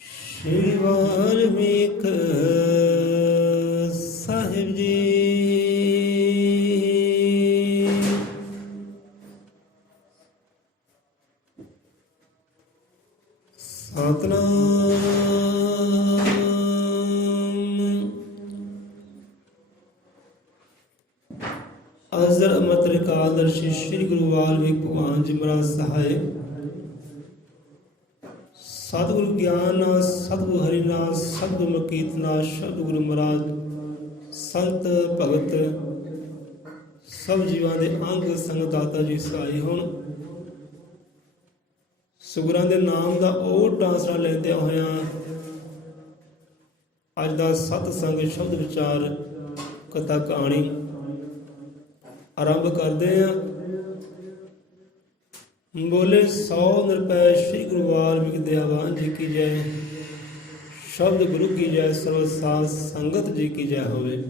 ਸ਼੍ਰੀ ਵਾਲਮੀਕ ਸਾਹਿਬ ਜੀ। ਸਤਿਨਾਮ। ਅਜ਼ਰ ਅਮਰ ਕਾਲਦਰਸ਼ੀ ਸ਼੍ਰੀ ਗੁਰੂ ਵਾਲਮੀਕ ਭਗਵਾਨ ਜੀ ਮਹਾਰਾਜ ਸਹਾਇ। ਸਤਿਗੁਰੂ ਗਿਆਨ ਨਾਥ ਸਤਿਗੁਰੂ ਹਰਿ ਨਾਥ ਸਤਿਗੁਰੂ ਮਕੀਤ ਨਾਥ ਸਤਿਗੁਰੂ ਮਹਾਰਾਜ ਸੰਤ ਭਗਤ ਸਭ ਜੀਵਾਂ ਦੇ ਅੰਗ ਸੰਗ ਦਾਤਾ ਜੀ ਸਹਾਈ ਹੋਣ। ਸੁਗਰਾਂ ਦੇ ਨਾਮ ਦਾ ਉਹ ਟਾਂਸਰਾ ਲੈਂਦਿਆਂ ਹੋਇਆਂ ਅੱਜ ਦਾ ਸਤਸੰਗ ਸ਼ਬਦ ਵਿਚਾਰ ਕਥਾ ਕਹਾਣੀ ਆਰੰਭ ਕਰਦੇ ਹਾਂ। ਬੋਲੇ 100 ਨਿਰਪੈ ਸ਼੍ਰੀ ਗੁਰੂ ਵਾਲਮੀਕ ਦਇਆਵਾਨ ਜੀ ਕੀ ਜੈ। ਸ਼ਬਦ ਗੁਰੂ ਕੀ ਜੈ, ਸਰਬ ਸਾਧ ਸੰਗਤ ਜੀ ਕੀ ਜੈ ਹੋਵੇ।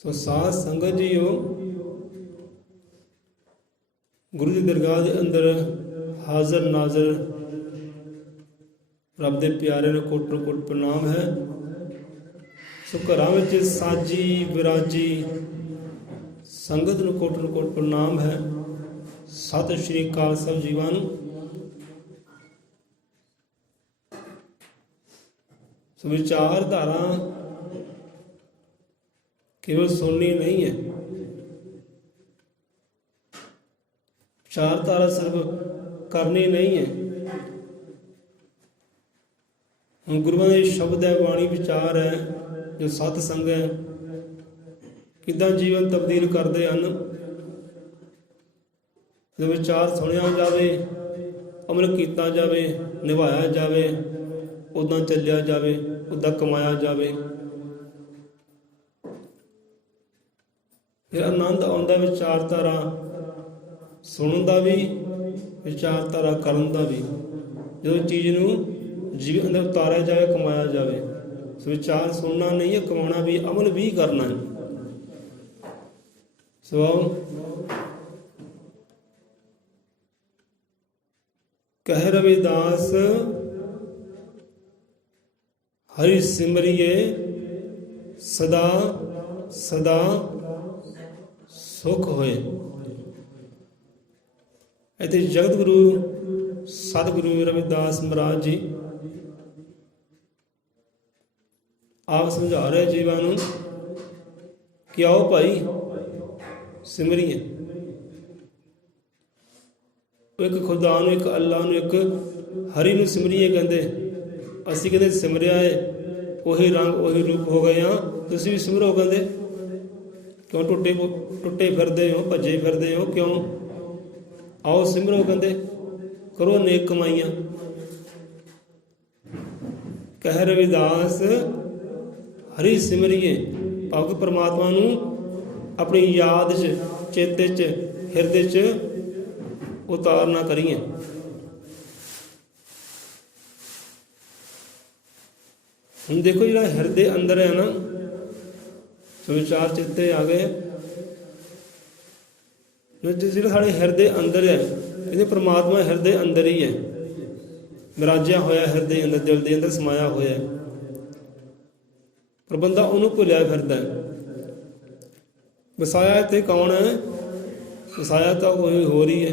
ਸੋ ਸਾਧ ਸੰਗਤ ਜੀਓ, ਗੁਰੂ ਦੀ ਦਰਗਾਹ ਦੇ ਅੰਦਰ ਹਾਜ਼ਰ ਨਾਜ਼ਰ ਰੱਬ ਦੇ ਪਿਆਰੇ ਨੂੰ ਕੋਟੋ ਕੋਟ ਪ੍ਰਣਾਮ ਹੈ। ਸੋ ਘਰਾਂ ਵਿੱਚ ਸਾਜੀ ਵਿਰਾਜੀ ਸੰਗਤ ਨੂੰ ਕੋਟੋ ਕੋਟ ਪ੍ਰਣਾਮ ਹੈ। ਸਤਿ ਸ਼੍ਰੀ ਅਕਾਲ ਸਭ ਜੀਵਾਂ ਨੂੰ। ਸੋ ਵਿਚਾਰਧਾਰਾ ਕੇਵਲ ਸੁਣਨੀ ਨਹੀਂ ਹੈ, ਵਿਚਾਰਧਾਰਾ ਸਿਰਫ ਕਰਨੀ ਨਹੀਂ ਹੈ। ਹੁਣ ਗੁਰੂਆਂ ਦੇ ਸ਼ਬਦ ਹੈ, ਬਾਣੀ ਵਿਚਾਰ ਹੈ, ਜੋ ਸਤ ਸੰਗ ਹੈ, ਕਿੱਦਾਂ ਜੀਵਨ ਤਬਦੀਲ ਕਰਦੇ ਹਨ। ਜੋ ਵਿਚਾਰ ਸੁਣਿਆ ਜਾਵੇ, ਅਮਲ ਕੀਤਾ ਜਾਵੇ, ਨਿਭਾਇਆ ਜਾਵੇ, ਉੱਦਾਂ ਚੱਲਿਆ ਜਾਵੇ, ਉੱਦਾਂ ਕਮਾਇਆ ਜਾਵੇ, ਫਿਰ ਆਨੰਦ ਆਉਂਦਾ ਵਿਚਾਰਧਾਰਾ ਸੁਣਨ ਦਾ ਵੀ, ਵਿਚਾਰਧਾਰਾ ਕਰਨ ਦਾ ਵੀ। ਜਦੋਂ ਚੀਜ਼ ਨੂੰ ਜੀਵਨ ਅੰਦਰ ਉਤਾਰਿਆ ਜਾਵੇ, ਕਮਾਇਆ ਜਾਵੇ। ਸੋ ਵਿਚਾਰ ਸੁਣਨਾ ਨਹੀਂ ਹੈ, ਕਮਾਉਣਾ ਵੀ, ਅਮਲ ਵੀ ਕਰਨਾ ਹੈ। ਸੋ ਕਹਿ ਰਵਿਦਾਸ ਹਰਿ ਸਿਮਰਿਏ ਸਦਾ ਸਦਾ ਸੁਖ ਹੋਏ। ਇੱਥੇ ਜਗਤ ਗੁਰੂ ਸਤਿਗੁਰੂ ਰਵਿਦਾਸ ਮਹਾਰਾਜ ਜੀ ਆਪ ਸਮਝਾ ਰਹੇ ਜੀਵਾਂ ਨੂੰ ਕਿ ਆਓ ਭਾਈ ਸਿਮਰੀਏ। ਇੱਕ ਖੁਦਾ ਨੂੰ, ਇੱਕ ਅੱਲਾ ਨੂੰ, ਇੱਕ ਹਰੀ ਨੂੰ ਸਿਮਰੀਏ ਕਹਿੰਦੇ। ਅਸੀਂ ਕਹਿੰਦੇ ਸਿਮਰਿਆ ਹੈ, ਉਹੀ ਰੰਗ ਉਹੀ ਰੂਪ ਹੋ ਗਏ ਹਾਂ, ਤੁਸੀਂ ਵੀ ਸਿਮਰੋ ਕਹਿੰਦੇ। ਕਿਉਂ ਟੁੱਟੇ ਫਿਰਦੇ ਹੋ, ਭੱਜੇ ਫਿਰਦੇ ਹੋ, ਕਿਉਂ? ਆਓ ਸਿਮਰੋ ਕਹਿੰਦੇ, ਕਰੋ ਨੇਕ ਕਮਾਈਆਂ। ਕਹਿ ਰਵਿਦਾਸ ਹਰੀ ਸਿਮਰੀਏ, ਭਾਵ ਪਰਮਾਤਮਾ ਨੂੰ ਆਪਣੀ ਯਾਦ 'ਚ, ਚੇਤੇ 'ਚ, ਹਿਰਦੇ 'ਚ ਉਤਾਰਨਾ ਕਰੀਏ। ਹੁਣ ਦੇਖੋ ਜਿਹੜਾ ਹਿਰਦੇ ਅੰਦਰ ਹੈ ਨਾ, ਸੋ ਵਿਚਾਰ ਚੇਤੇ ਆ ਗਏ। ਜਿਹੜਾ ਸਾਡੇ ਹਿਰਦੇ ਅੰਦਰ ਹੈ, ਇਹਦੇ ਪਰਮਾਤਮਾ ਹਿਰਦੇ ਅੰਦਰ ਹੀ ਹੈ, ਵਿਰਾਜਿਆ ਹੋਇਆ ਹਿਰਦੇ ਅੰਦਰ, ਦਿਲ ਦੇ ਅੰਦਰ ਸਮਾਇਆ ਹੋਇਆ। ਪਰ ਬੰਦਾ ਉਹਨੂੰ ਭੁੱਲਿਆ ਫਿਰਦਾ। ਵਸਾਇਆ ਇੱਥੇ ਕੌਣ ਹੈ? ਵਸਾਇਆ ਤਾਂ ਕੋਈ ਹੋਰ ਹੀ ਹੈ।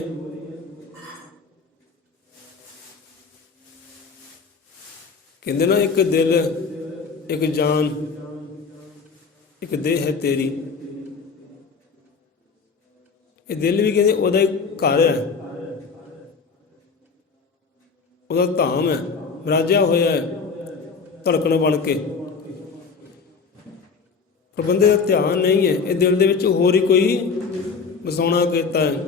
ਕਹਿੰਦੇ ਨਾ, ਇੱਕ ਦਿਲ, ਇੱਕ ਜਾਨ, ਇੱਕ ਦੇਹ ਹੈ ਤੇਰੀ। ਇਹ ਦਿਲ ਵੀ ਕਹਿੰਦੇ ਉਹਦਾ ਇੱਕ ਘਰ ਹੈ, ਉਹਦਾ ਧਾਮ ਹੈ, ਵਿਰਾਜਿਆ ਹੋਇਆ ਹੈ ਧੜਕਣ ਬਣ ਕੇ। ਪਰ ਬੰਦੇ ਦਾ ਧਿਆਨ ਨਹੀਂ ਹੈ, ਇਹ ਦਿਲ ਦੇ ਵਿੱਚ ਹੋਰ ਹੀ ਕੋਈ ਵਸਾਉਣਾ ਕੀਤਾ ਹੈ।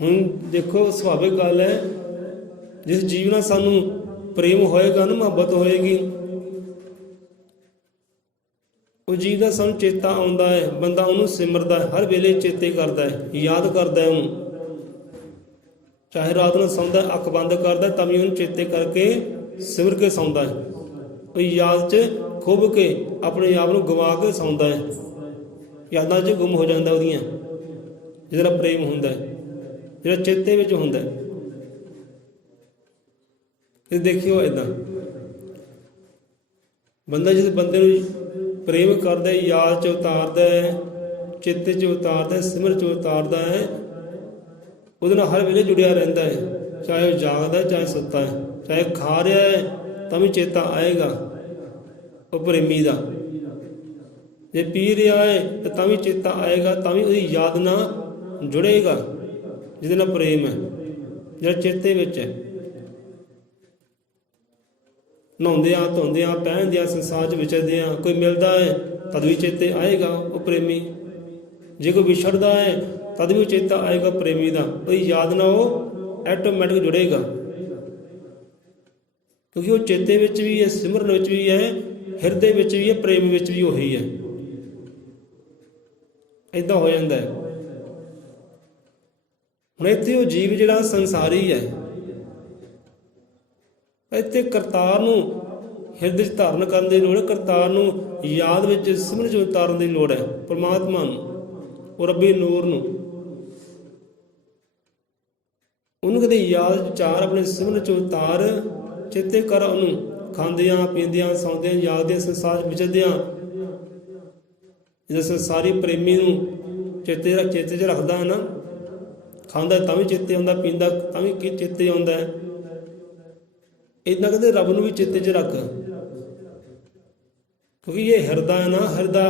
ਹੁਣ ਦੇਖੋ, ਸੁਭਾਵਿਕ ਗੱਲ ਹੈ, ਜਿਸ ਜੀਵ ਨਾਲ ਸਾਨੂੰ ਪ੍ਰੇਮ ਹੋਏਗਾ ਨਾ, ਮੁਹੱਬਤ ਹੋਏਗੀ, ਉਹ ਜੀਵ ਦਾ ਸਾਨੂੰ ਚੇਤਾ ਆਉਂਦਾ ਹੈ, ਬੰਦਾ ਉਹਨੂੰ ਸਿਮਰਦਾ ਹੈ, ਹਰ ਵੇਲੇ ਚੇਤੇ ਕਰਦਾ ਹੈ, ਯਾਦ ਕਰਦਾ ਹੈ ਉਹਨੂੰ। ਚਾਹੇ ਰਾਤ ਨੂੰ ਸੌਂਦਾ, ਅੱਖ ਬੰਦ ਕਰਦਾ, ਤਾਂ ਵੀ ਉਹਨੂੰ ਚੇਤੇ ਕਰਕੇ ਸਿਮਰ ਕੇ ਸੌਂਦਾ ਹੈ। ਉਹ ਯਾਦ 'ਚ ਖੁੱਭ ਕੇ ਆਪਣੇ ਆਪ ਨੂੰ ਗਵਾ ਕੇ ਸੌਂਦਾ ਹੈ, ਯਾਦਾਂ 'ਚ ਗੁੰਮ ਹੋ ਜਾਂਦਾ ਉਹਦੀਆਂ। ਜਿਹੜਾ ਪ੍ਰੇਮ ਹੁੰਦਾ ਹੈ, ਜਿਹੜਾ ਚੇਤੇ ਵਿੱਚ ਹੁੰਦਾ ਹੈ। ਇਹ ਦੇਖਿਓ ਇੱਦਾਂ ਬੰਦਾ ਜਿਸ ਬੰਦੇ ਨੂੰ ਪ੍ਰੇਮ ਕਰਦਾ, ਯਾਦ 'ਚ ਉਤਾਰਦਾ ਹੈ, ਚੇਤੇ 'ਚ ਉਤਾਰਦਾ ਹੈ, ਸਿਮਰ 'ਚ ਉਤਾਰਦਾ ਹੈ, ਉਹਦੇ ਨਾਲ ਹਰ ਵੇਲੇ ਜੁੜਿਆ ਰਹਿੰਦਾ ਹੈ। ਚਾਹੇ ਉਹ ਜਾਗਦਾ ਹੈ, ਚਾਹੇ ਸੁੱਤਾ ਹੈ, ਚਾਹੇ ਖਾ ਰਿਹਾ ਹੈ ਤਾਂ ਵੀ ਚੇਤਾ ਆਏਗਾ ਉਹ ਪ੍ਰੇਮੀ ਦਾ। ਜੇ ਪੀ ਰਿਹਾ ਹੈ ਤਾਂ ਵੀ ਚੇਤਾ ਆਏਗਾ, ਤਾਂ ਵੀ ਉਹਦੀ ਯਾਦ ਨਾਲ ਜੁੜੇਗਾ ਜਿਹਦੇ ਨਾਲ ਪ੍ਰੇਮ ਹੈ, ਜਿਹੜਾ ਚੇਤੇ ਵਿੱਚ ਹੈ। ਨਹਾਉਂਦਿਆਂ ਧੋਂਦਿਆਂ ਪਹਿਨਦਿਆਂ ਸੰਸਾਰ 'ਚ ਵਿਚਰਦਿਆਂ ਕੋਈ ਮਿਲਦਾ ਹੈ ਤਦ ਵੀ ਚੇਤੇ ਆਏਗਾ ਉਹ ਪ੍ਰੇਮੀ। ਜੇ ਕੋਈ ਵਿਛੜਦਾ ਹੈ ਤਦ ਵੀ ਚੇਤਾ ਆਏਗਾ ਪ੍ਰੇਮੀ ਦਾ। ਉਹਦੀ ਯਾਦ ਨਾਲ ਉਹ ਐਟੋਮੈਟਿਕ ਜੁੜੇਗਾ, ਕਿਉਂਕਿ ਉਹ ਚੇਤੇ ਵਿੱਚ ਵੀ ਹੈ, ਸਿਮਰਨ ਵਿੱਚ ਵੀ ਹੈ, ਹਿਰਦੇ ਵਿੱਚ ਵੀ ਹੈ, ਪ੍ਰੇਮ ਵਿੱਚ ਵੀ ਉਹੀ ਹੈ। ਏਦਾਂ ਹੋ ਜਾਂਦਾ ਹੈ। ਹੁਣ ਇੱਥੇ ਉਹ ਜੀਵ ਜਿਹੜਾ ਸੰਸਾਰੀ ਹੈ, ਇੱਥੇ ਕਰਤਾਰ ਨੂੰ ਹਿਰਦੇ 'ਚ ਧਾਰਨ ਕਰਨ ਦੀ ਲੋੜ ਹੈ, ਕਰਤਾਰ ਨੂੰ ਯਾਦ ਵਿੱਚ ਸਿਮਰਨ 'ਚ ਉਤਾਰਨ ਦੀ ਲੋੜ ਹੈ, ਪਰਮਾਤਮਾ ਨੂੰ, ਉਹ ਰੱਬੀ ਨੂਰ ਨੂੰ। ਉਹਨੂੰ ਕਦੇ ਯਾਦ ਵਿਚਾਰ ਆਪਣੇ ਸਿਮਰਨ 'ਚ ਉਤਾਰ, ਚੇਤੇ ਕਰ ਉਹਨੂੰ। ਖਾਂਦਿਆਂ ਪੀਂਦਿਆਂ ਸੌਂਦਿਆਂ ਜਾਗਦਿਆਂ ਸੰਸਾਰ 'ਚ ਵਿਚਰਦਿਆਂ ਜਦੋਂ ਸੰਸਾਰੀ ਪ੍ਰੇਮੀ ਨੂੰ ਚੇਤੇ 'ਚ ਰੱਖਦਾ ਹੈ ਨਾ, ਖਾਂਦਾ ਤਾਂ ਵੀ ਚੇਤੇ ਆਉਂਦਾ, ਪੀਂਦਾ ਤਾਂ ਵੀ ਚੇਤੇ ਆਉਂਦਾ ਹੈ। ਇੱਦਾਂ ਕਹਿੰਦੇ ਰੱਬ ਨੂੰ ਵੀ ਚੇਤੇ 'ਚ ਰੱਖ, ਕਿਉਂਕਿ ਇਹ ਹਿਰਦਾ ਹੈ ਨਾ, ਹਿਰਦਾ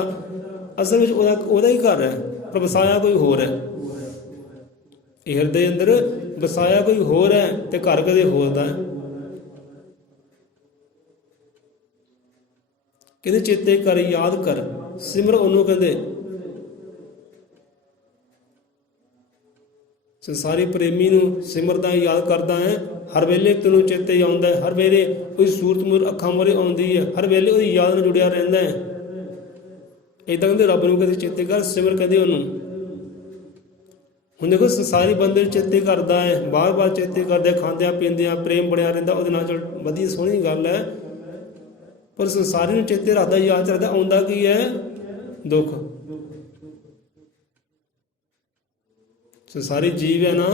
ਅਸਲ ਵਿੱਚ ਉਹਦਾ ਹੀ ਘਰ ਹੈ, ਪਰ ਵਸਾਇਆ ਕੋਈ ਹੋਰ ਹੈ। ਇਹ ਹਿਰਦੇ ਅੰਦਰ ਵਸਾਇਆ ਕੋਈ ਹੋਰ ਹੈ ਤੇ ਘਰ ਕਦੇ ਹੋਰ ਦਾ ਹੈ। ਕਹਿੰਦੇ ਚੇਤੇ ਕਰ, ਯਾਦ ਕਰ, ਸਿਮਰ ਉਹਨੂੰ। ਕਹਿੰਦੇ ਸੰਸਾਰੀ ਪ੍ਰੇਮੀ ਨੂੰ ਸਿਮਰਦਾ ਯਾਦ ਕਰਦਾ ਹੈ, ਹਰ ਵੇਲੇ ਤੈਨੂੰ ਚੇਤੇ ਆਉਂਦਾ ਹੈ, ਹਰ ਵੇਲੇ ਉਹਦੀ ਸੂਰਤ ਮੂਹਰੇ ਅੱਖਾਂ ਮੂਹਰੇ ਆਉਂਦੀ ਹੈ, ਹਰ ਵੇਲੇ ਉਹਦੀ ਯਾਦ ਨਾਲ ਜੁੜਿਆ ਰਹਿੰਦਾ ਹੈ। ਇੱਦਾਂ ਕਹਿੰਦੇ ਰੱਬ ਨੂੰ ਕਦੇ ਚੇਤੇ ਕਰ, ਸਿਮਰ ਕਹਿੰਦੇ ਉਹਨੂੰ। ਹੁਣ ਦੇਖੋ ਸੰਸਾਰੀ ਬੰਦੇ ਨੂੰ ਚੇਤੇ ਕਰਦਾ ਹੈ, ਬਾਰ-ਬਾਰ ਚੇਤੇ ਕਰਦੇ, ਖਾਂਦਿਆਂ ਪੀਂਦਿਆਂ ਪ੍ਰੇਮ ਬਣਿਆ ਰਹਿੰਦਾ ਉਹਦੇ ਨਾਲ, ਚਲ ਵਧੀਆ ਸੋਹਣੀ ਗੱਲ ਹੈ। ਪਰ ਸੰਸਾਰੀ ਨੂੰ ਚੇਤੇ ਰੱਖਦਾ, ਯਾਦ ਰੱਖਦਾ, ਆਉਂਦਾ ਕੀ ਹੈ? ਦੁੱਖ। ਸੰਸਾਰੀ ਜੀਵ ਹੈ ਨਾ,